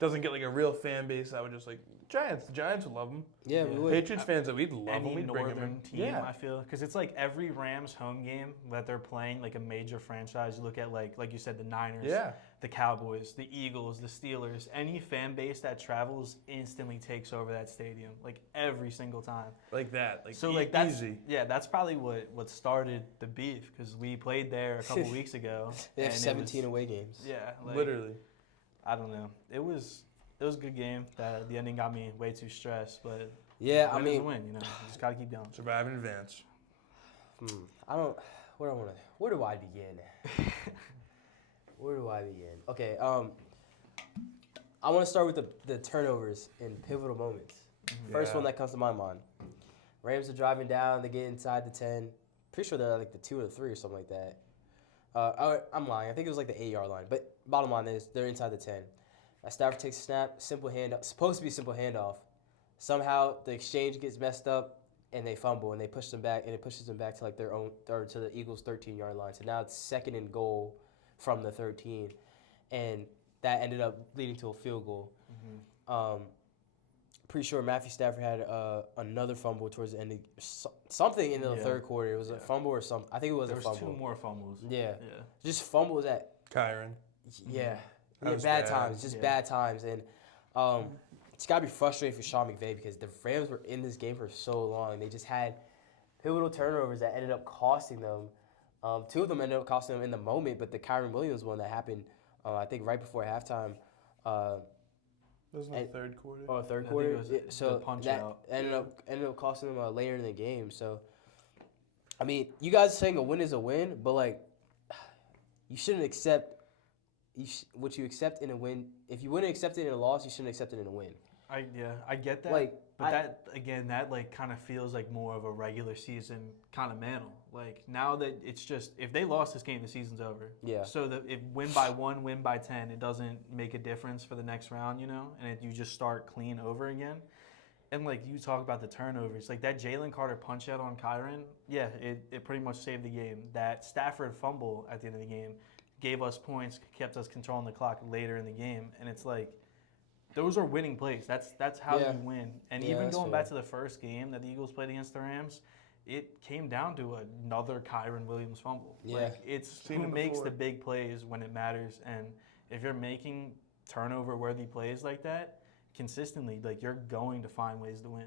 doesn't get like a real fan base that would just like Giants. The Giants would love him. Yeah, we would. Patriots fans that we'd love him. We'd bring him northern in. team, I feel, because it's like every Rams home game that they're playing, like a major franchise. You look at like you said, the Niners, the Cowboys, the Eagles, the Steelers. Any fan base that travels instantly takes over that stadium, like every single time. Like that, like so like that's easy. Yeah, that's probably what started the beef because we played there a couple weeks ago. They have 17 away games. Yeah, like, literally. I don't know. It was a good game. The ending got me way too stressed, but yeah, I win mean, is a win. You know, you just gotta keep going. Survive in advance. Where do I begin? Where do I begin? Okay, I want to start with the turnovers in pivotal moments. First one that comes to my mind. Rams are driving down. They get inside the 10. Pretty sure they're like the 2 or 3 or something like that. I'm lying. I think it was like the 8-yard line. But bottom line is they're inside the 10. Stafford takes a snap, simple handoff. Supposed to be a simple handoff. Somehow the exchange gets messed up, and they fumble, and they push them back, and it pushes them back to like their own, or to the Eagles' 13-yard line. So now it's 2nd and goal from the 13, and that ended up leading to a field goal. Pretty sure Matthew Stafford had another fumble towards the end, something in the third quarter. It was a fumble or something. I think it was a fumble. There was 2 more fumbles. Yeah. Just fumbles at Kyron. Yeah, bad times, just bad times, and it's gotta be frustrating for Sean McVay because the Rams were in this game for so long. They just had pivotal turnovers that ended up costing them. 2 of them ended up costing them in the moment, but the Kyron Williams one that happened, I think right before halftime. That was in the third quarter. Oh, third quarter. So punch that out. ended up costing them later in the game. So, I mean, you guys are saying a win is a win, but like, you shouldn't accept. What you accept in a win, if you wouldn't accept it in a loss, you shouldn't accept it in a win. I get that. Like, but that like kind of feels like more of a regular season kind of mantle. Like now that it's just if they lost this game, the season's over. Yeah. So that if win by 1, win by 10, it doesn't make a difference for the next round, you know, and you just start clean over again. And like you talk about the turnovers, like that Jalen Carter punch out on Kyron, yeah, it pretty much saved the game. That Stafford fumble at the end of the game gave us points, kept us controlling the clock later in the game, and it's like those are winning plays. That's how you win. And even going back to the first game that the Eagles played against the Rams, it came down to another Kyron Williams fumble. Yeah. Like it's who makes the big plays when it matters, and if you're making turnover-worthy plays like that, consistently, like you're going to find ways to win.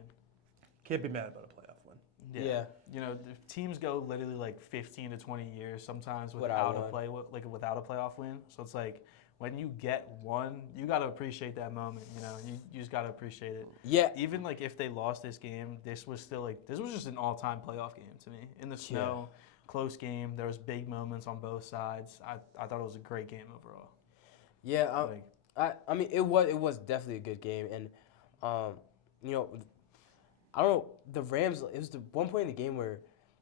Can't be mad about a playoff win. Yeah. You know, the teams go literally like 15 to 20 years sometimes without a playoff win. So it's like when you get one, you got to appreciate that moment. You know, you just got to appreciate it. Yeah. Even like if they lost this game, this was just an all-time playoff game to me. In the snow, close game. There was big moments on both sides. I thought it was a great game overall. Yeah. I mean, it was definitely a good game, and you know, I don't know, the Rams. It was the one point in the game where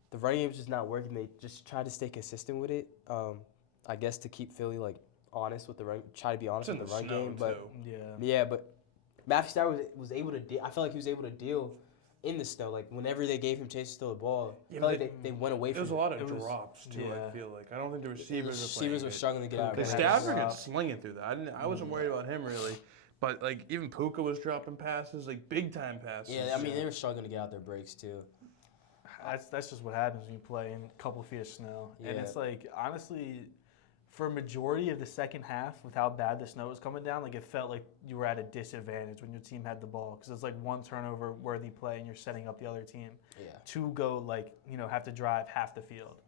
the running game was just not working. They just tried to stay consistent with it. I guess to keep Philly like honest with the run, try to be honest with the run game. But but Matthew Stafford was able to. I felt like he was able to deal in the snow. Like whenever they gave him chances to throw the ball, I felt like they went away from it. There was a lot of drops too. I feel like I don't think the receivers were struggling to get out. Because Stafford could sling it through that. I wasn't worried about him really. But, like, even Puka was dropping passes, like, big-time passes. Yeah, I mean, they were struggling to get out their breaks, too. That's just what happens when you play in a couple feet of snow. Yeah. And it's, like, honestly, for a majority of the second half, with how bad the snow was coming down, like, it felt like you were at a disadvantage when your team had the ball. Because it's, like, one turnover-worthy play, and you're setting up the other team to go, like, you know, have to drive half the field.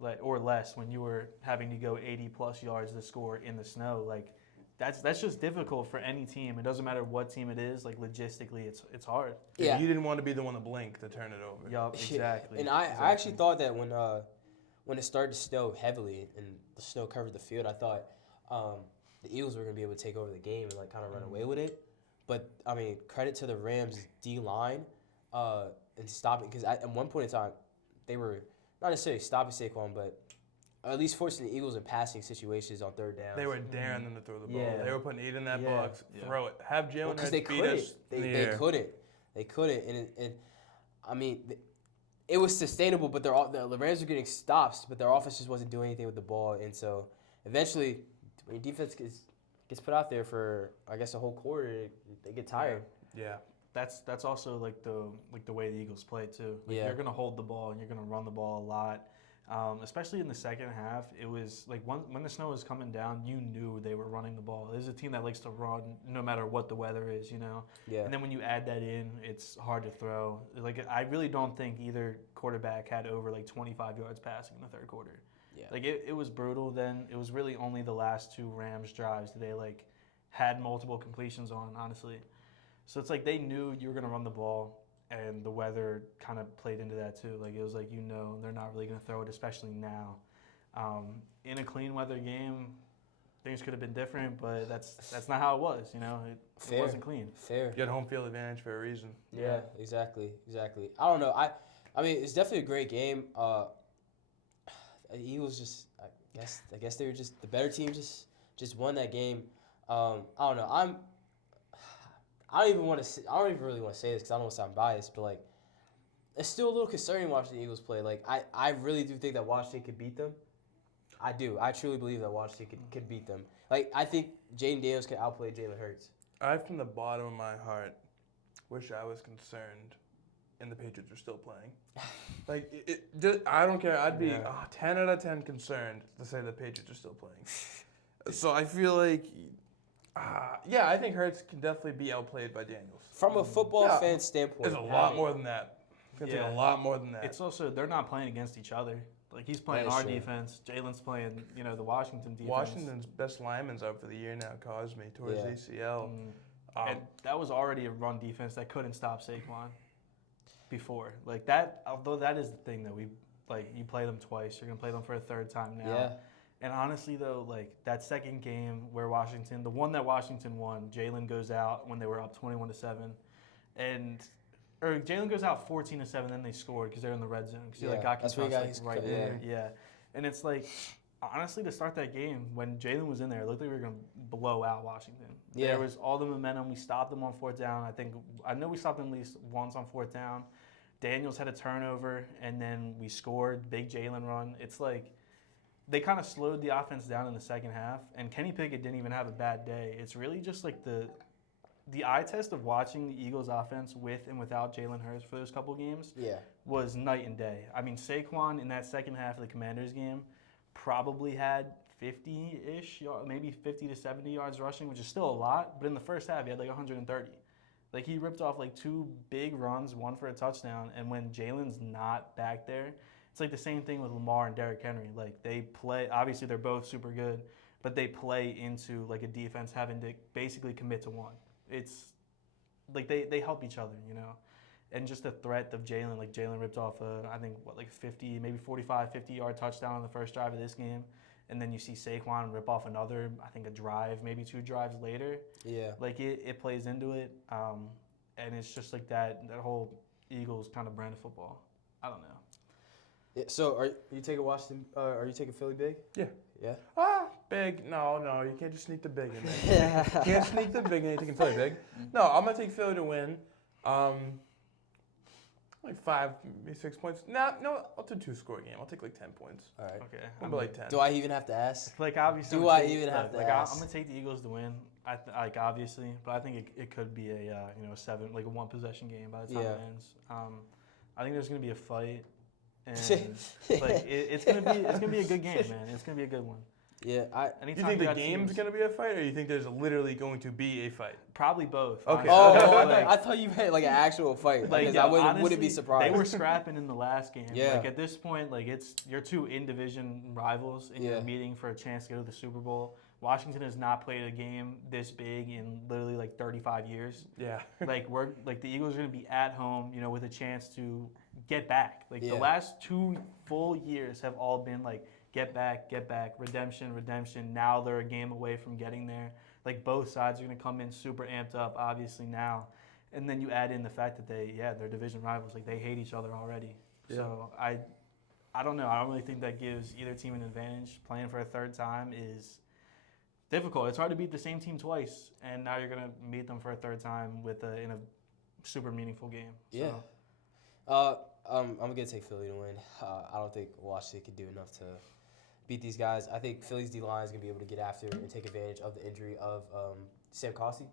Like, or less when you were having to go 80-plus yards to score in the snow. Like, that's just difficult for any team. It doesn't matter what team it is. Like logistically, it's hard. Yeah, you didn't want to be the one to blink to turn it over. Yup, exactly. And I actually thought that when it started to snow heavily and the snow covered the field, I thought the Eagles were gonna be able to take over the game and like kind of run away with it. But I mean, credit to the Rams D line and stopping, because at one point in time they were not necessarily stopping Saquon, but at least forcing the Eagles in passing situations on third down. They were daring them to throw the ball. Yeah. They were putting 8 in that box. Throw it. Have Jalen Hurts beat us. They couldn't. And I mean, it was sustainable, but the Rams were getting stops, but their offense just wasn't doing anything with the ball. And so eventually, when your defense gets put out there for, I guess, a whole quarter, they get tired. Yeah. That's also like the way the Eagles play too. Like you're gonna hold the ball and you're gonna run the ball a lot. Especially in the second half, it was like when the snow was coming down, you knew they were running the ball. This is a team that likes to run no matter what the weather is, you know? Yeah. And then when you add that in, it's hard to throw. Like, I really don't think either quarterback had over like 25 yards passing in the third quarter. Yeah. Like, it was brutal then. It was really only the last two Rams drives that they, like, had multiple completions on, honestly. So it's like they knew you were going to run the ball. And the weather kind of played into that too. Like it was like, you know, they're not really going to throw it, especially now. In a clean weather game, things could have been different, but that's not how it was. You know, it wasn't clean. Fair. You had home field advantage for a reason. Yeah, exactly. I don't know. I mean, it's definitely a great game. Eagles just, I guess they were just the better team. Just won that game. I don't know. I don't even really want to say this because I don't want to sound biased, but like, it's still a little concerning watching the Eagles play. Like, I really do think that Washington could beat them. I do. I truly believe that Washington could beat them. Like, I think Jaden Daniels could outplay Jalen Hurts. I, from the bottom of my heart, wish I was concerned and the Patriots are still playing. Like, I don't care. I'd be 10 out of 10 concerned to say the Patriots are still playing. So I feel like... I think Hurts can definitely be outplayed by Daniels. From a football fan standpoint. There's a lot more than that. It's going to take a lot more than that. It's also, they're not playing against each other. Like, he's playing our defense. Jalen's playing, the Washington defense. Washington's best lineman's out for the year now, Cosme, towards ACL. And that was already a run defense that couldn't stop Saquon before. Like, that, although that is the thing that you play them twice. You're going to play them for a third time now. Yeah. And honestly, though, like that second game where the one that Washington won, Jalen goes out when they were up 21-7, or Jalen goes out 14-7, then they scored because they're in the red zone because he got concussed right there. Yeah, and it's like honestly to start that game when Jalen was in there, it looked like we were gonna blow out Washington. Yeah. There was all the momentum. We stopped them on fourth down. I know we stopped them at least once on fourth down. Daniels had a turnover, and then we scored. Big Jalen run. It's like. They kind of slowed the offense down in the second half, and Kenny Pickett didn't even have a bad day. It's really just like the eye test of watching the Eagles' offense with and without Jalen Hurts for those couple games was night and day. I mean, Saquon in that second half of the Commanders game probably had 50-ish, maybe 50 to 70 yards rushing, which is still a lot. But in the first half, he had like 130. Like, he ripped off like 2 big runs, one for a touchdown. And when Jalen's not back there, it's like the same thing with Lamar and Derrick Henry. Like, they play, obviously they're both super good, but they play into like a defense having to basically commit to one. It's like they help each other, you know? And just the threat of Jalen, like Jalen ripped off I think, like 50, maybe 45, 50-yard touchdown on the first drive of this game. And then you see Saquon rip off another, I think a drive, maybe 2 drives later. Yeah. Like, it plays into it. And it's just like that whole Eagles kind of brand of football. I don't know. Yeah, so are you taking Washington? Are you taking Philly big? Yeah. Yeah. Big. No, you can't just sneak the big in there. You can't sneak the big and you're taking Philly big. No, I'm gonna take Philly to win. Like 5, maybe 6 points. No, I'll do 2-score game. I'll take like 10 points. All right. Okay. I'll be like 10. Do I even have to ask? Like, obviously. Do I even have to ask? I'm gonna take the Eagles to win. Like, obviously, but I think it could be a 7, like a 1-possession game by the time it ends. I think there's gonna be a fight, and like it's gonna be a good game, man. It's gonna be a good one. Yeah, you think the game's going to be a fight, or you think there's literally going to be a fight? Probably both. Okay. I thought you meant like an actual fight. Like, I wouldn't be surprised. They were scrapping in the last game. Yeah. Like, at this point, like, it's your 2 in-division rivals, and you're meeting for a chance to go to the Super Bowl. Washington has not played a game this big in literally like 35 years. Yeah. Like, the Eagles are going to be at home, with a chance to get back. Like, the last 2 full years have all been like, get back, redemption. Now they're a game away from getting there. Like, both sides are going to come in super amped up, obviously, now. And then you add in the fact that they're division rivals. Like, they hate each other already. Yeah. So I don't know. I don't really think that gives either team an advantage. Playing for a third time is difficult. It's hard to beat the same team twice, and now you're going to meet them for a third time in a super meaningful game. Yeah. I'm going to take Philly to win. I don't think Washington could do enough to beat these guys. I think Philly's D-line is going to be able to get after and take advantage of the injury of Sam Cosmi.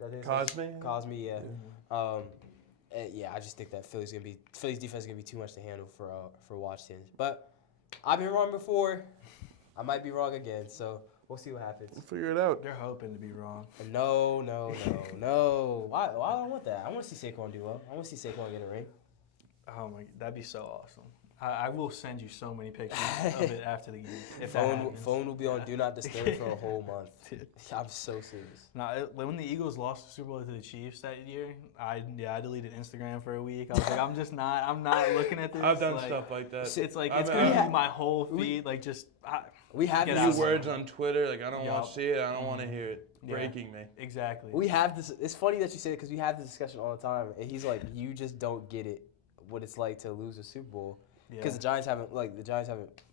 Cosmi, yeah. Mm-hmm. I just think that Philly's defense is going to be too much to handle for Washington. But I've been wrong before. I might be wrong again, so we'll see what happens. We'll figure it out. They're hoping to be wrong. No. Why do I want that? I want to see Saquon do well. I want to see Saquon get a ring. Oh my, that'd be so awesome. I will send you so many pictures of it after the game. If phone will be on Do Not Disturb for a whole month. Dude. I'm so serious. No, when the Eagles lost the Super Bowl to the Chiefs that year, I deleted Instagram for a week. I was like, I'm not looking at this. I've done stuff like that. It's like it's gonna be my whole feed. We have these words on Twitter. Like, I don't want to see it. I don't want to hear it. Breaking me. Exactly. We have this. It's funny that you say it because we have this discussion all the time, and he's like, you just don't get it. What it's like to lose a Super Bowl. Because the Giants haven't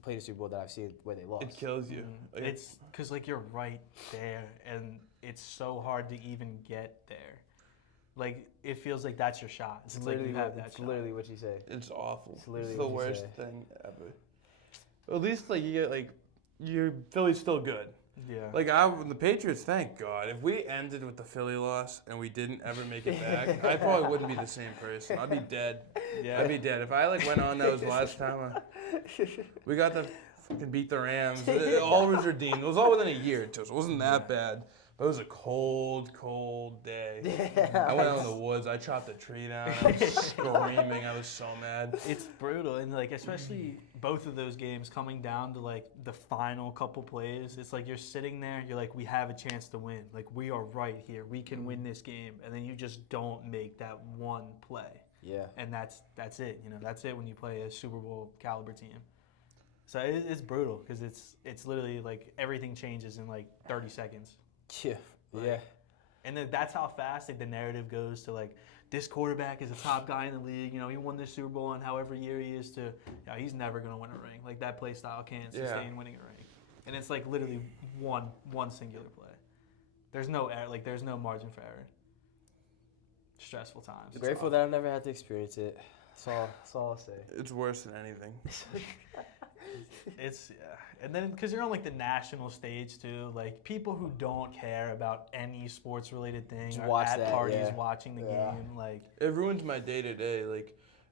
played a Super Bowl that I've seen where they lost. It kills you. Mm-hmm. It's because you're right there, and it's so hard to even get there. Like, it feels like that's your shot. It's literally you have that shot. Literally what you say. It's awful. It's literally the worst thing ever. At least you get your Philly's still good. Yeah. The Patriots, thank God. If we ended with the Philly loss and we didn't ever make it back, I probably wouldn't be the same person. I'd be dead. Yeah. I'd be dead. If I went on that was the last time we got to fucking beat the Rams. It all was redeemed. It was all within a year too, so it wasn't that bad. But it was a cold, cold day. Yeah. I went out in the woods. I chopped a tree down. I was screaming. I was so mad. It's brutal, and especially both of those games coming down to the final couple plays. It's like you're sitting there. You're like, we have a chance to win. Like, we are right here. We can win this game, and then you just don't make that one play. Yeah. And that's it. That's it when you play a Super Bowl caliber team. So it's brutal because it's literally everything changes in 30 seconds. Yeah. Yeah. And then that's how fast the narrative goes to this quarterback is a top guy in the league. He won this Super Bowl and however year he is to he's never gonna win a ring. That play style can't sustain winning a ring. And it's literally one singular play. There's no error. There's no margin for error. Stressful times. Grateful that I've never had to experience it. That's all I'll say. It's worse than anything. And then because you're on the national stage too, people who don't care about any sports related thing just are watch at that, parties watching the game. It ruins my day to day.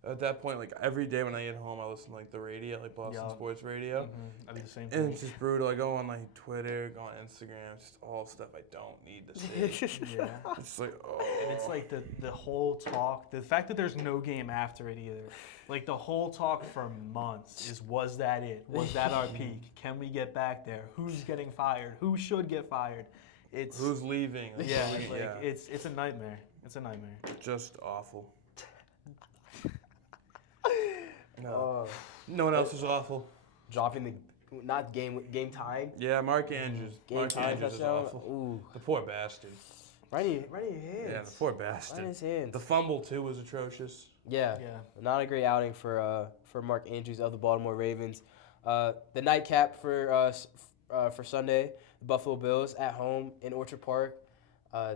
At that point, like every day when I get home, I listen to like the radio, like Boston sports radio. I do the same And thing. it's just brutal. I go on like Twitter, go on Instagram, it's just all stuff I don't need to see. Yeah. It's like, oh. And it's like the whole talk, the fact that there's no game after it either. Like the whole talk for months is, was that it? Was that our peak? Can we get back there? Who's getting fired? Who should get fired? Who's leaving? Yeah, it's a nightmare. It's a nightmare. Just awful. No. No one else is awful. Dropping the not game tying. Yeah, Mark Andrews. Game tying Andrews is touchdown. awful. Ooh. The poor bastard. Right in your hands. Yeah, the poor bastard. Right in his hands. The fumble too was atrocious. Yeah. Not a great outing for Mark Andrews of the Baltimore Ravens. The nightcap for Sunday, the Buffalo Bills at home in Orchard Park,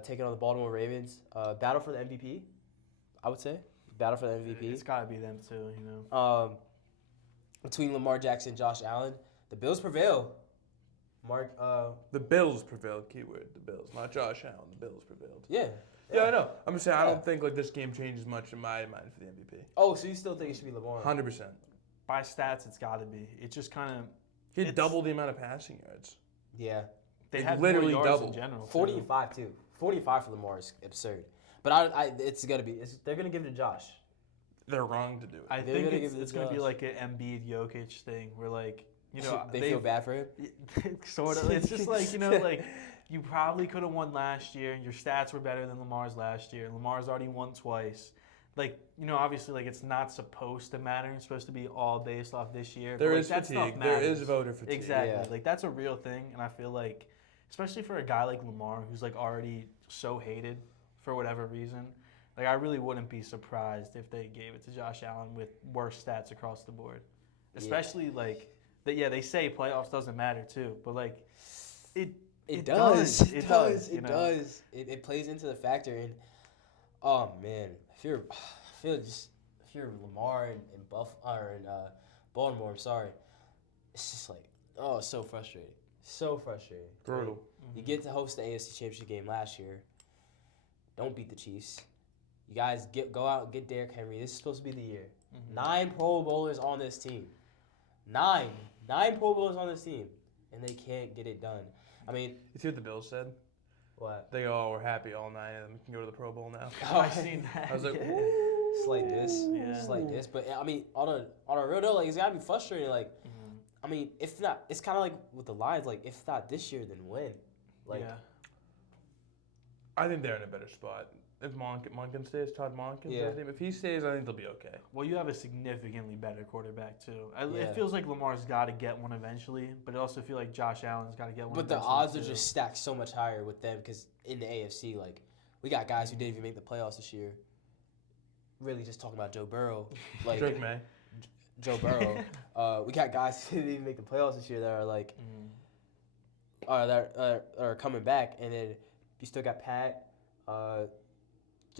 taking on the Baltimore Ravens. Battle for the MVP, I would say. Battle for the MVP. It's got to be them too, you know. Between Lamar Jackson and Josh Allen, the Bills prevail. The Bills prevailed. Keyword: the Bills, not Josh Allen. The Bills prevailed. Yeah. Yeah, I know. I'm just saying I don't think like this game changes much in my mind for the MVP. Oh, so you still think it should be Lamar? 100%. By stats, it's got to be. It just kind of. He had double the amount of passing yards. Yeah. They Like, had literally more yards double. in general. 45 too. 45 for Lamar is absurd. But it's gonna be. They're gonna give it to Josh. They're wrong to do it. I They're think gonna give it it's to going to be Josh. like an Embiid Jokic thing where, like, you know, they feel bad for him. Sort of. It's just like, you know, like you probably could have won last year. Your stats were better than Lamar's last year. Lamar's already won twice. Like, you know, obviously, like it's not supposed to matter. It's supposed to be all based off this year. There but, is like, that fatigue. stuff There matters. is voter fatigue. Exactly. Yeah. Like that's a real thing, and I feel like, especially for a guy like Lamar, who's like already so hated for whatever reason. Like, I really wouldn't be surprised if they gave it to Josh Allen with worse stats across the board. Especially, like, they say playoffs doesn't matter, too. But, like, it does. It does. It plays into the factor. And, oh, man. If you're Lamar and Baltimore, I'm sorry. It's just like, oh, it's so frustrating. So frustrating. Brutal. You get to host the AFC Championship game last year. Don't beat the Chiefs. You guys go out and get Derrick Henry. This is supposed to be the year. 9 Pro Bowlers on this team. 9 Pro Bowlers on this team. And they can't get it done. I mean, You see what the Bills said? what? They go, oh, we're happy all 9 of them can go to the Pro Bowl now. Oh, I've seen that. I was like, It's like this. Yeah. It's like this. But, I mean, on a real note, like, it's got to be frustrating. Like, I mean, if not, it's kind of like with the Lions. Like, if not this year, then when? Like, yeah. I think they're in a better spot. If Monken stays, Todd Monken, Yeah. if he stays, I think they'll be okay. Well, you have a significantly better quarterback, too. Yeah. It feels like Lamar's got to get one eventually, but it also feels like Josh Allen's got to get one But the eventually, odds are too. just stacked so much higher with them because in the AFC, like, we got guys who didn't even make the playoffs this year. Really just talking about Joe Burrow. Like, Drake May. Joe Burrow. We got guys who didn't even make the playoffs this year that are, like, that are coming back. And then you still got Pat,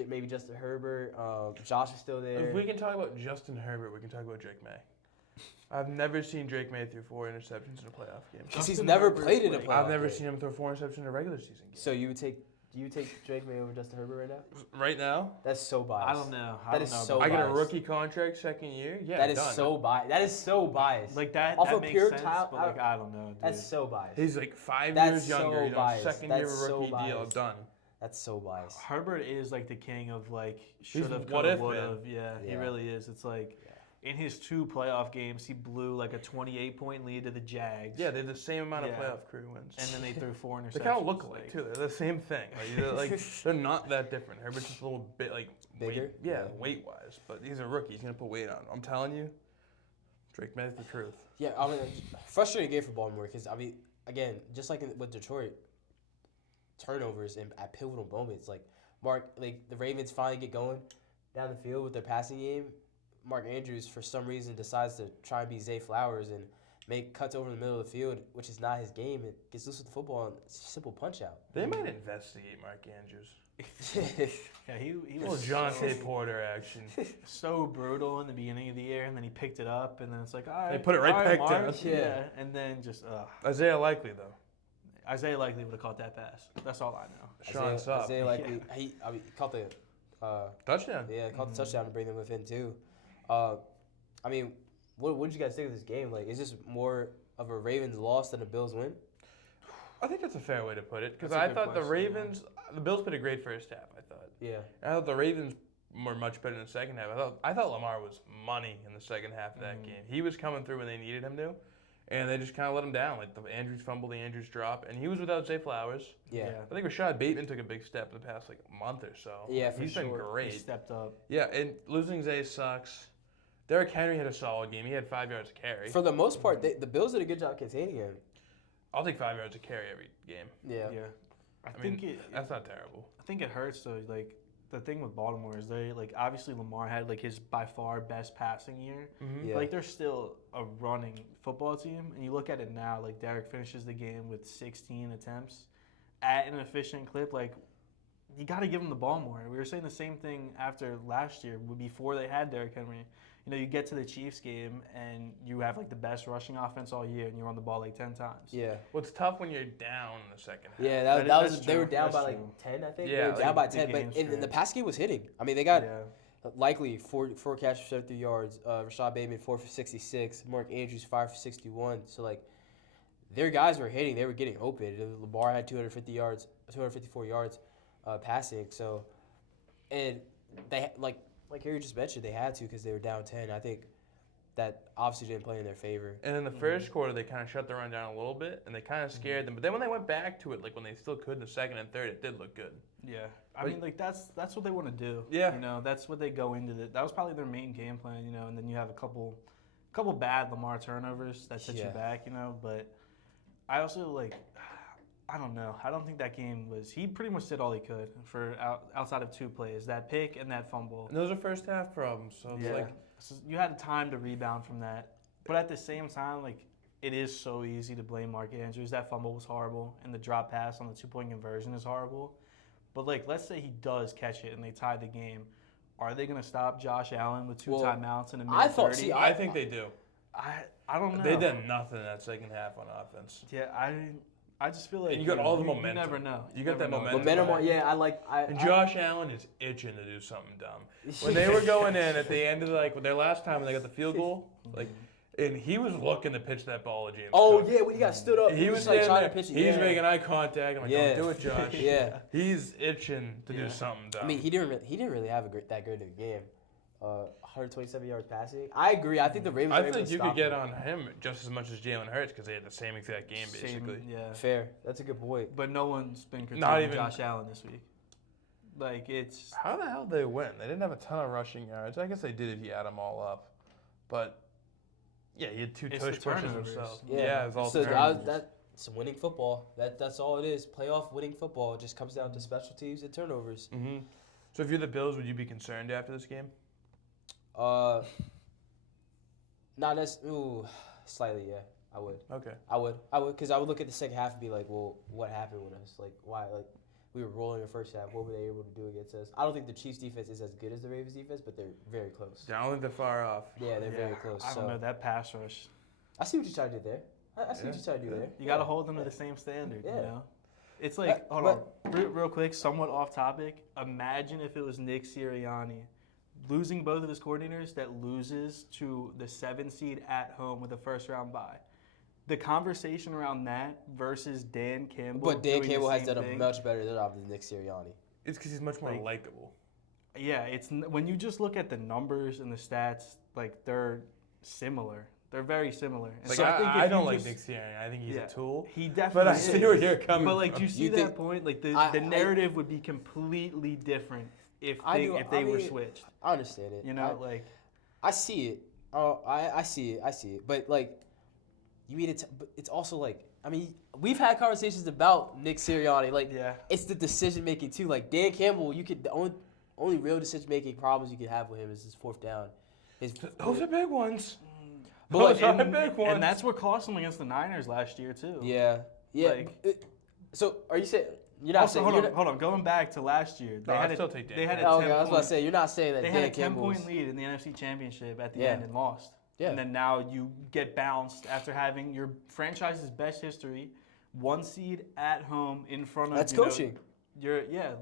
maybe Justin Herbert. Josh is still there. If we can talk about Justin Herbert, we can talk about Drake May. I've never seen Drake May through 4 interceptions in a playoff game. Because he's Justin never Herbert, played in a like, playoff I've never game. seen him throw 4 interceptions in a regular season game. So you would take Drake May over Justin Herbert right now? Right now, That's so biased. I don't know. That is so I get a biased. rookie contract second year. Yeah, That is done. so biased. That is so biased. Like that, Off that of makes pure sense, top- but like I don't know, dude. That's so biased. He's like 5 That's years younger. so He's on biased. second year of That's a so rookie deal. biased. Done. That's so biased. Herbert is like the king of like He's should have, what could if, have, would man. have. Yeah, he Yeah. really is. It's like in his 2 playoff games, he blew like a 28-point lead to the Jags. Yeah, they have the same amount of Yeah. playoff career wins. And then they threw 4 interceptions. They kind of look alike too. They're the same thing. They're not that different. Herbert's just a little bit like Bigger? Yeah, weight wise. But he's a rookie. He's gonna put weight on. I'm telling you, Drake May's the truth. Yeah, I mean, frustrating game for Baltimore because, I mean, again, just like with Detroit, turnovers at pivotal moments. Like, the Ravens finally get going down the field with their passing game. Mark Andrews, for some reason, decides to try and be Zay Flowers and make cuts over the middle of the field, which is not his game. It gets loose with the football, and it's a simple punch-out. They might investigate Mark Andrews. Yeah, he Little was Jonte Porter action. so brutal in the beginning of the year, and then he picked it up, and then it's like, all right, They put it right all back Mark. down. Yeah, and then just Isaiah Likely though. Isaiah likely would have caught that pass. That's all I know. Sean Supp. Isaiah likely, he caught the Touchdown. caught the touchdown to bring them within 2. I mean, what did you guys think of this game? Like, is this more of a Ravens loss than a Bills win? I think that's a fair way to put it because I thought the Ravens, the Bills played a great first half. I thought. Yeah. I thought the Ravens were much better in the second half. I thought Lamar was money in the second half of that game. He was coming through when they needed him to, and they just kind of let him down. Like the Andrews fumble, the Andrews drop, and he was without Zay Flowers. Yeah. I think Rashad Bateman took a big step in the past month or so. Yeah, for He's sure. been great. He stepped up. Yeah, and losing Zay sucks. Derrick Henry had a solid game. He had 5 yards a carry. For the most part, the Bills did a good job containing him. I'll take 5 yards a carry every game. Yeah. Yeah. I think that's not terrible. I think it hurts though. Like the thing with Baltimore is they obviously Lamar had his by far best passing year. Mm-hmm. Yeah. They're still a running football team, and you look at it now. Derrick finishes the game with 16 attempts at an efficient clip. You got to give him the ball more. We were saying the same thing after last year, before they had Derrick Henry. You get to the Chiefs game and you have the best rushing offense all year, and you run the ball 10 times. Yeah. Well, it's tough when you're down in the second half. Yeah, that was they were down by 10, I think. Yeah, they were down by 10, but in the pass game was hitting. I mean, they got likely four catches for 73 yards. Rashad Bateman 4 for 66. Mark Andrews 5 for 61. So their guys were hitting. They were getting open. Lamar had 254 yards passing. So, and they like Harry just mentioned, they had to because they were down 10. I think that obviously didn't play in their favor. And in the first quarter, they kind of shut the run down a little bit, and they kind of scared them. But then when they went back to it, when they still could in the second and third, it did look good. Yeah. I mean, that's what they want to do. Yeah. That's what they go into. That was probably their main game plan, and then you have a couple bad Lamar turnovers that set you back, But I also, I don't know. I don't think that game was – he pretty much did all he could for outside of 2 plays, that pick and that fumble. And those are first half problems. So it's So you had time to rebound from that. But at the same time, it is so easy to blame Mark Andrews. That fumble was horrible, and the drop pass on the 2-point conversion is horrible. But, let's say he does catch it and they tie the game. Are they going to stop Josh Allen with 2 timeouts in a minute 30? I think they do. I don't know. They did nothing in that second half on offense. Yeah, I just feel like and you got all the momentum. You never know. You got that momentum. And Josh Allen is itching to do something dumb. When they were going in at the end of their last time when they got the field goal, and he was looking to pitch that ball to James. Oh yeah, when he got stood up, he was trying to pitch it. He's making eye contact. I'm don't do it, Josh. Yeah, he's itching to do something dumb. I mean, he didn't really have that good of a game. 127 yards passing. I agree. I think the Ravens. I think you could get on him just as much as Jalen Hurts because they had the same exact game basically. Yeah, fair. That's a good point. But no one's been critiquing Josh Allen this week. It's how the hell did they win? They didn't have a ton of rushing yards. I guess they did if you add them all up, but yeah, he had 2 tush pushes himself. Yeah, it was all that's winning football. That's all it is. Playoff winning football. It just comes down to special teams and turnovers. Mm-hmm. So if you're the Bills, would you be concerned after this game? Not as slightly, yeah. I would. Okay. I would, because I would look at the second half and be like, well, what happened with us? Why? We were rolling in the first half. What were they able to do against us? I don't think the Chiefs' defense is as good as the Ravens' defense, but they're very close. Yeah, I don't think they're far off. Yeah, they're very close. I don't know that pass rush. I see what you're trying to do there. I see what you're trying to do there. You got to hold them to the same standard. Yeah. It's hold on, real quick, somewhat off topic. Imagine if it was Nick Sirianni losing both of his coordinators that loses to the 7 seed at home with a first-round bye. The conversation around that versus Dan Campbell. But Dan Campbell has done a much better job than Nick Sirianni. It's because he's much more likable. Yeah, it's when you just look at the numbers and the stats, they're similar. They're very similar. And so I don't like Nick Sirianni. I think he's a tool. He definitely But I see where you're coming from. But do you see that point? The narrative would be completely different if they were switched. I understand it. I see it. Oh, I see it. But you mean but it's also we've had conversations about Nick Sirianni. It's the decision making too. Dan Campbell, the only real decision making problems you could have with him is his 4th down. Those are big ones. But and that's what cost them against the Niners last year too. Yeah. So are you saying you're not saying? Hold on. Going back to last year, I still take Dan. I was about to say you're not saying that they Dan had a 10-point lead in the NFC Championship at the end and lost. Yeah. And then now you get bounced after having your franchise's best history, 1 seed at home in front of. That's coaching.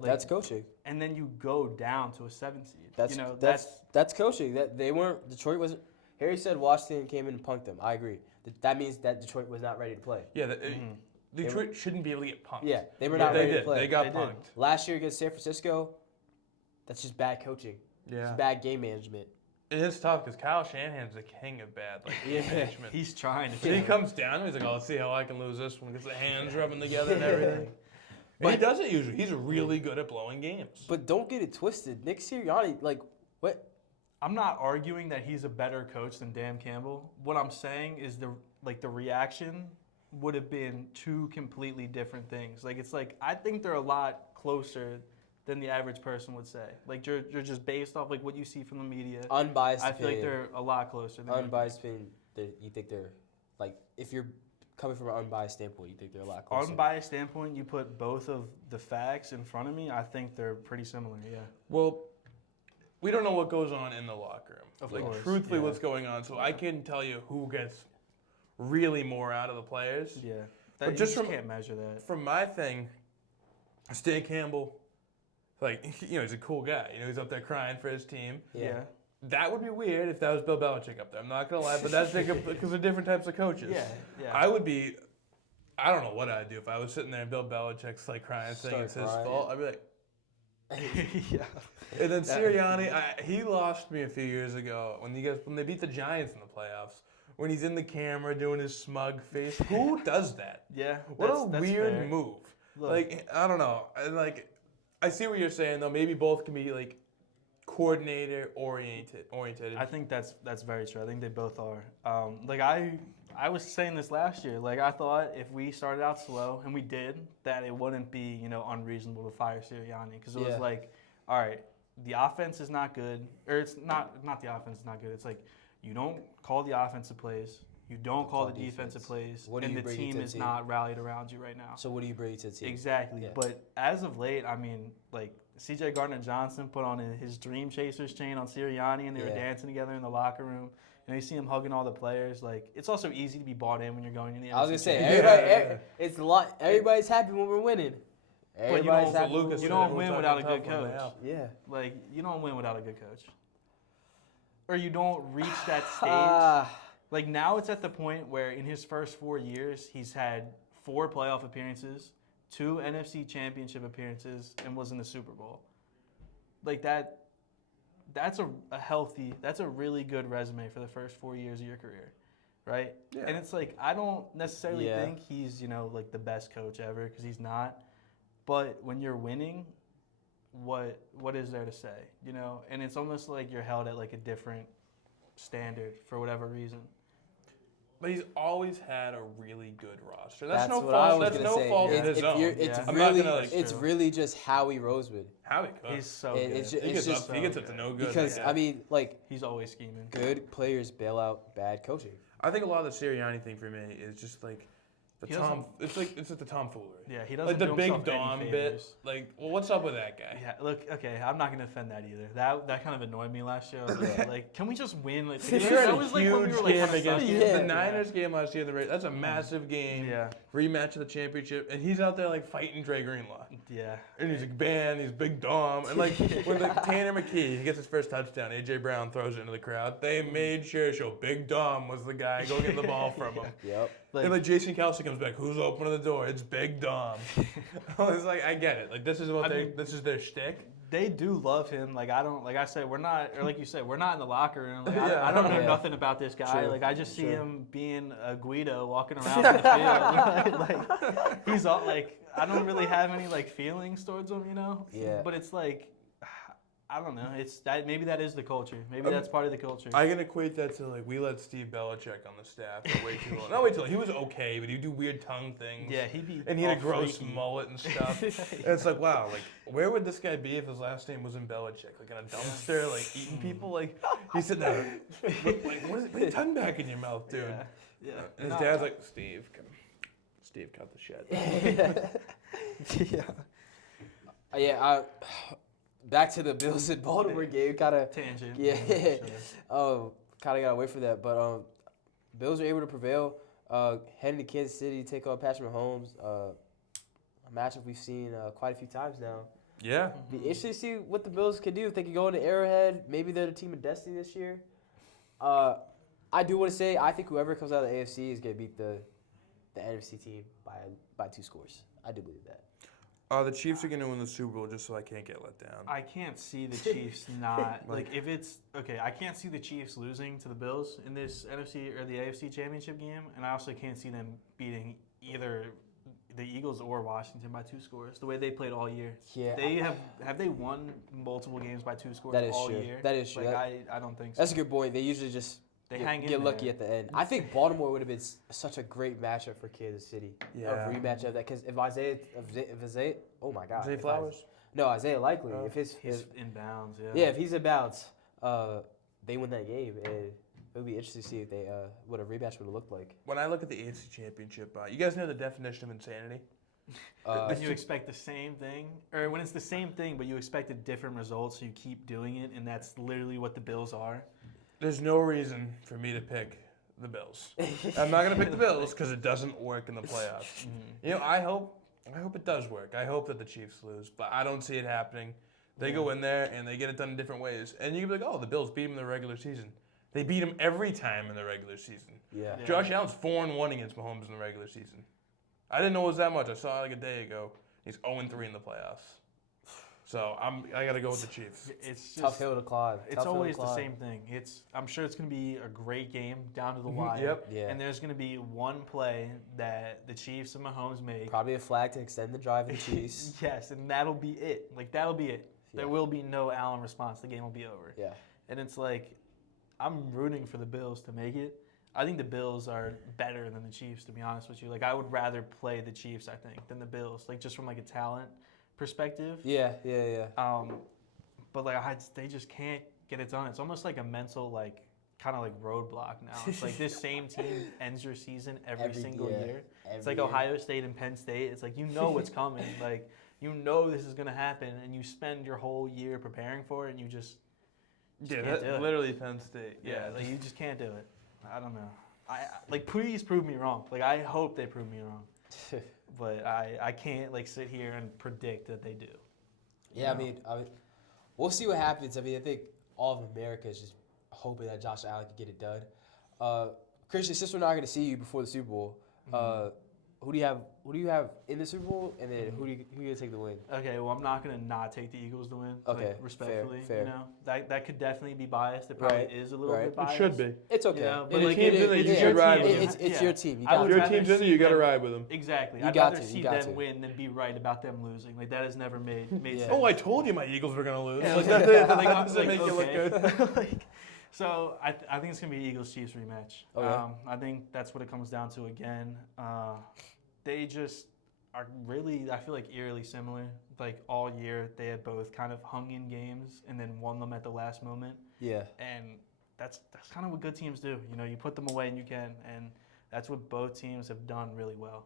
that's coaching. And then you go down to a 7 seed. That's coaching. That they weren't. Detroit wasn't. Harry said Washington came in and punked them. I agree. That means that Detroit was not ready to play. Yeah, Detroit shouldn't be able to get punked. Yeah, they were not ready to play. They got punked. Last year against San Francisco, that's just bad coaching. Yeah. It's bad game management. It is tough because Kyle Shanahan's the king of bad game management. He's trying to. So he comes down, he's like, "Oh, let's see how I can lose this one." Gets the hands rubbing together and everything. But he does it usually. He's really good at blowing games. But don't get it twisted. Nick Sirianni, what? I'm not arguing that he's a better coach than Dan Campbell. What I'm saying is the reaction would have been two completely different things. I think they're a lot closer than the average person would say. You're just based off what you see from the media. Unbiased I feel opinion. like they're a lot closer than Unbiased opinion. You think they're if you're coming from an unbiased standpoint, you think they're a lot closer. Unbiased standpoint, you put both of the facts in front of me, I think they're pretty similar, yeah. Well, we don't know what goes on in the locker room. Of course, truthfully, what's going on. So I can tell you who gets really more out of the players. Yeah. But you can't measure that. From my thing, Stan Campbell, he's a cool guy. He's up there crying for his team. Yeah. That would be weird if that was Bill Belichick up there. I'm not going to lie, but that's because of different types of coaches. Yeah. I don't know what I'd do if I was sitting there and Bill Belichick's crying, saying it's his fault. I'd be like, yeah. And then Sirianni, he lost me a few years ago when they beat the Giants in the playoffs. When he's in the camera doing his smug face, who does that? Yeah, what a weird fair. move. Look. I don't know. I see what you're saying though. Maybe both can be coordinator oriented. I think that's very true. I think they both are. I was saying this last year. I thought if we started out slow, and we did, that it wouldn't be unreasonable to fire Sirianni because it was all right, the offense is not good, or it's not the offense is not good. It's you don't call the offensive plays, you don't call the defensive plays, and the team is not rallied around you right now. So what do you bring to the team? Exactly. Yeah. But as of late, C.J. Gardner-Johnson put on his Dream Chasers chain on Sirianni, and they were dancing together in the locker room. And you see him hugging all the players. It's also easy to be bought in when you're going in the NFC. I was gonna say it's a lot. Everybody's happy when we're winning. Everybody's happy. You don't win without a good coach. Yeah. You don't win without a good coach. Or you don't reach that stage. Now it's at the point where in his first 4 years, he's had 4 playoff appearances, 2 NFC championship appearances, and was in the Super Bowl. That's a really good resume for the first 4 years of your career, right? Yeah. And it's I don't necessarily think he's, the best coach ever, because he's not. But when you're winning, what is there to say, And it's almost like you're held at a different standard for whatever reason. But he's always had a really good roster. That's no what fault. I was That's gonna no say. fault of his own. It's really just Howie Rosewood. Howie Cook. He's so good. He gets up to no good. Because he's always scheming. Good players bail out bad coaching. I think a lot of the Sirianni thing for me is just it's the tomfoolery. Yeah, he doesn't the do big himself Dom any bit. favors. What's up with that guy? Yeah, look, okay, I'm not gonna defend that either. That kind of annoyed me last year. I was can we just win? That was when we were against the Niners game last year. That's a massive game. Yeah. Rematch of the championship, and he's out there fighting Dre Greenlaw. Yeah. And he's he's big Dom, and when Tanner McKee he gets his first touchdown, AJ Brown throws it into the crowd. They made sure to show Big Dom was the guy go get the ball from him. Yep. And Jason Kelsey comes back. Who's opening the door? It's Big Dom. It's I get it. This is this is their shtick. They do love him. I don't. I said, we're not. Or you said, we're not in the locker room. I don't know nothing about this guy. True. I just see him being a Guido walking around in the field. He's all I don't really have any feelings towards him, Yeah. But it's I don't know. It's that maybe that is the culture. Maybe that's part of the culture. I can equate that to we let Steve Belichick on the staff for way too long. Not way too long. He was okay, but he'd do weird tongue things. Yeah, he'd be. And he had a gross freaky. mullet and stuff. And it's wow, where would this guy be if his last name was in Belichick? In a dumpster, eating people? He's sitting there, put your tongue back in your mouth, dude. Yeah. And his dad's Steve, cut the shit. Yeah. Back to the Bills and Baltimore game, kind of tangent. Yeah, kind of got away from that, but Bills were able to prevail. Heading to Kansas City, take on Patrick Mahomes. matchup we've seen quite a few times now. Yeah. Be interesting to see what the Bills can do if they can go into Arrowhead. Maybe they're the team of destiny this year. I do want to say I think whoever comes out of the AFC is going to beat the NFC team by 2 scores. I do believe that. The Chiefs are going to win the Super Bowl just so I can't get let down. I can't see the Chiefs not if it's okay. I can't see the Chiefs losing to the Bills in this NFC or the AFC Championship game, and I also can't see them beating either the Eagles or Washington by 2 scores. The way they played all year, Yeah, they have they won multiple games by 2 scores that is all true. year. That is true. I don't think so. That's a good point. They usually just get lucky at the end. I think Baltimore would have been such a great matchup for Kansas City. Yeah. A rematch of that because if Isaiah, oh my God, Zay Flowers? No, Isaiah Likely. If he's in bounds, if he's in bounds, they win that game, and it would be interesting to see if they what a rematch would have looked like. When I look at the AFC Championship, you guys know the definition of insanity? When you expect the same thing, or when it's the same thing, but you expect a different result, so you keep doing it, and that's literally what the Bills are. There's no reason for me to pick the Bills. I'm not going to pick the Bills because it doesn't work in the playoffs. You know, I hope it does work. I hope that the Chiefs lose, but I don't see it happening. They go in there and they get it done in different ways. And you can be like, oh, the Bills beat them in the regular season. They beat him every time in the regular season. Yeah. Josh Allen's 4-1 against Mahomes in the regular season. I didn't know it was that much. I saw it like a day ago. He's 0-3 in the playoffs. So I got to go with the Chiefs. It's just, tough hill to climb. It's always the same thing. I'm sure it's going to be a great game down to the wire. Yep. Yeah. And there's going to be one play that the Chiefs and Mahomes make. Probably a flag to extend the drive of the Chiefs. Yes, and that'll be it. That'll be it. Yeah. There will be no Allen response. The game will be over. Yeah. And it's I'm rooting for the Bills to make it. I think the Bills are better than the Chiefs, to be honest with you. I would rather play the Chiefs, I think, than the Bills. Just from a talent perspective. Yeah. But they just can't get it done. It's almost like a mental kind of roadblock now. It's this same team ends your season every single year. It's like Ohio State and Penn State. It's you know what's coming. You know this is gonna happen, and you spend your whole year preparing for it, and you just can't do it. Literally Penn State. Yeah, you just can't do it. I don't know. Please prove me wrong. I hope they prove me wrong. But I can't sit here and predict that they do. Yeah, I mean, we'll see what happens. I think all of America is just hoping that Josh Allen can get it done. Christian, since we're not going to see you before the Super Bowl, who do you have in the Super Bowl, and then who you going to take the win? Okay, well, I'm not going to not take the Eagles to win. Okay, respectfully, fair. You know, that could definitely be biased. It probably is a little bit biased. It should be. It's okay. You know, but you should ride with them. It's your team. If your team's in it, you got to ride with them. Exactly. I'd rather see them win than be right about them losing. That has never made sense. Oh, I told you my Eagles were going to lose. Yeah, that doesn't make you look good. So I think it's going to be Eagles-Chiefs rematch. Okay. I think that's what it comes down to again. They just are really, I feel eerily similar. All year, they had both kind of hung in games and then won them at the last moment. Yeah. And that's kind of what good teams do. You know, you put them away and you can, and that's what both teams have done really well.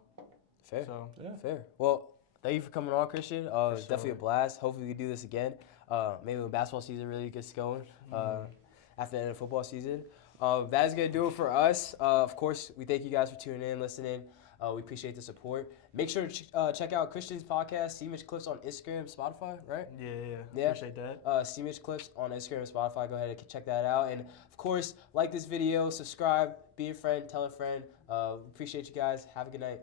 Fair. So, yeah. Fair. Well, thank you for coming on, Christian. It's definitely a blast. Hopefully we can do this again. Maybe when basketball season really gets going after the end of football season. That is going to do it for us. Of course, we thank you guys for tuning in, listening. We appreciate the support. Make sure to check out Christian's podcast, C-Mitch Clips on Instagram, Spotify, right? Yeah. Appreciate that. C-Mitch Clips on Instagram and Spotify. Go ahead and check that out. And, of course, like this video, subscribe, be a friend, tell a friend. Appreciate you guys. Have a good night.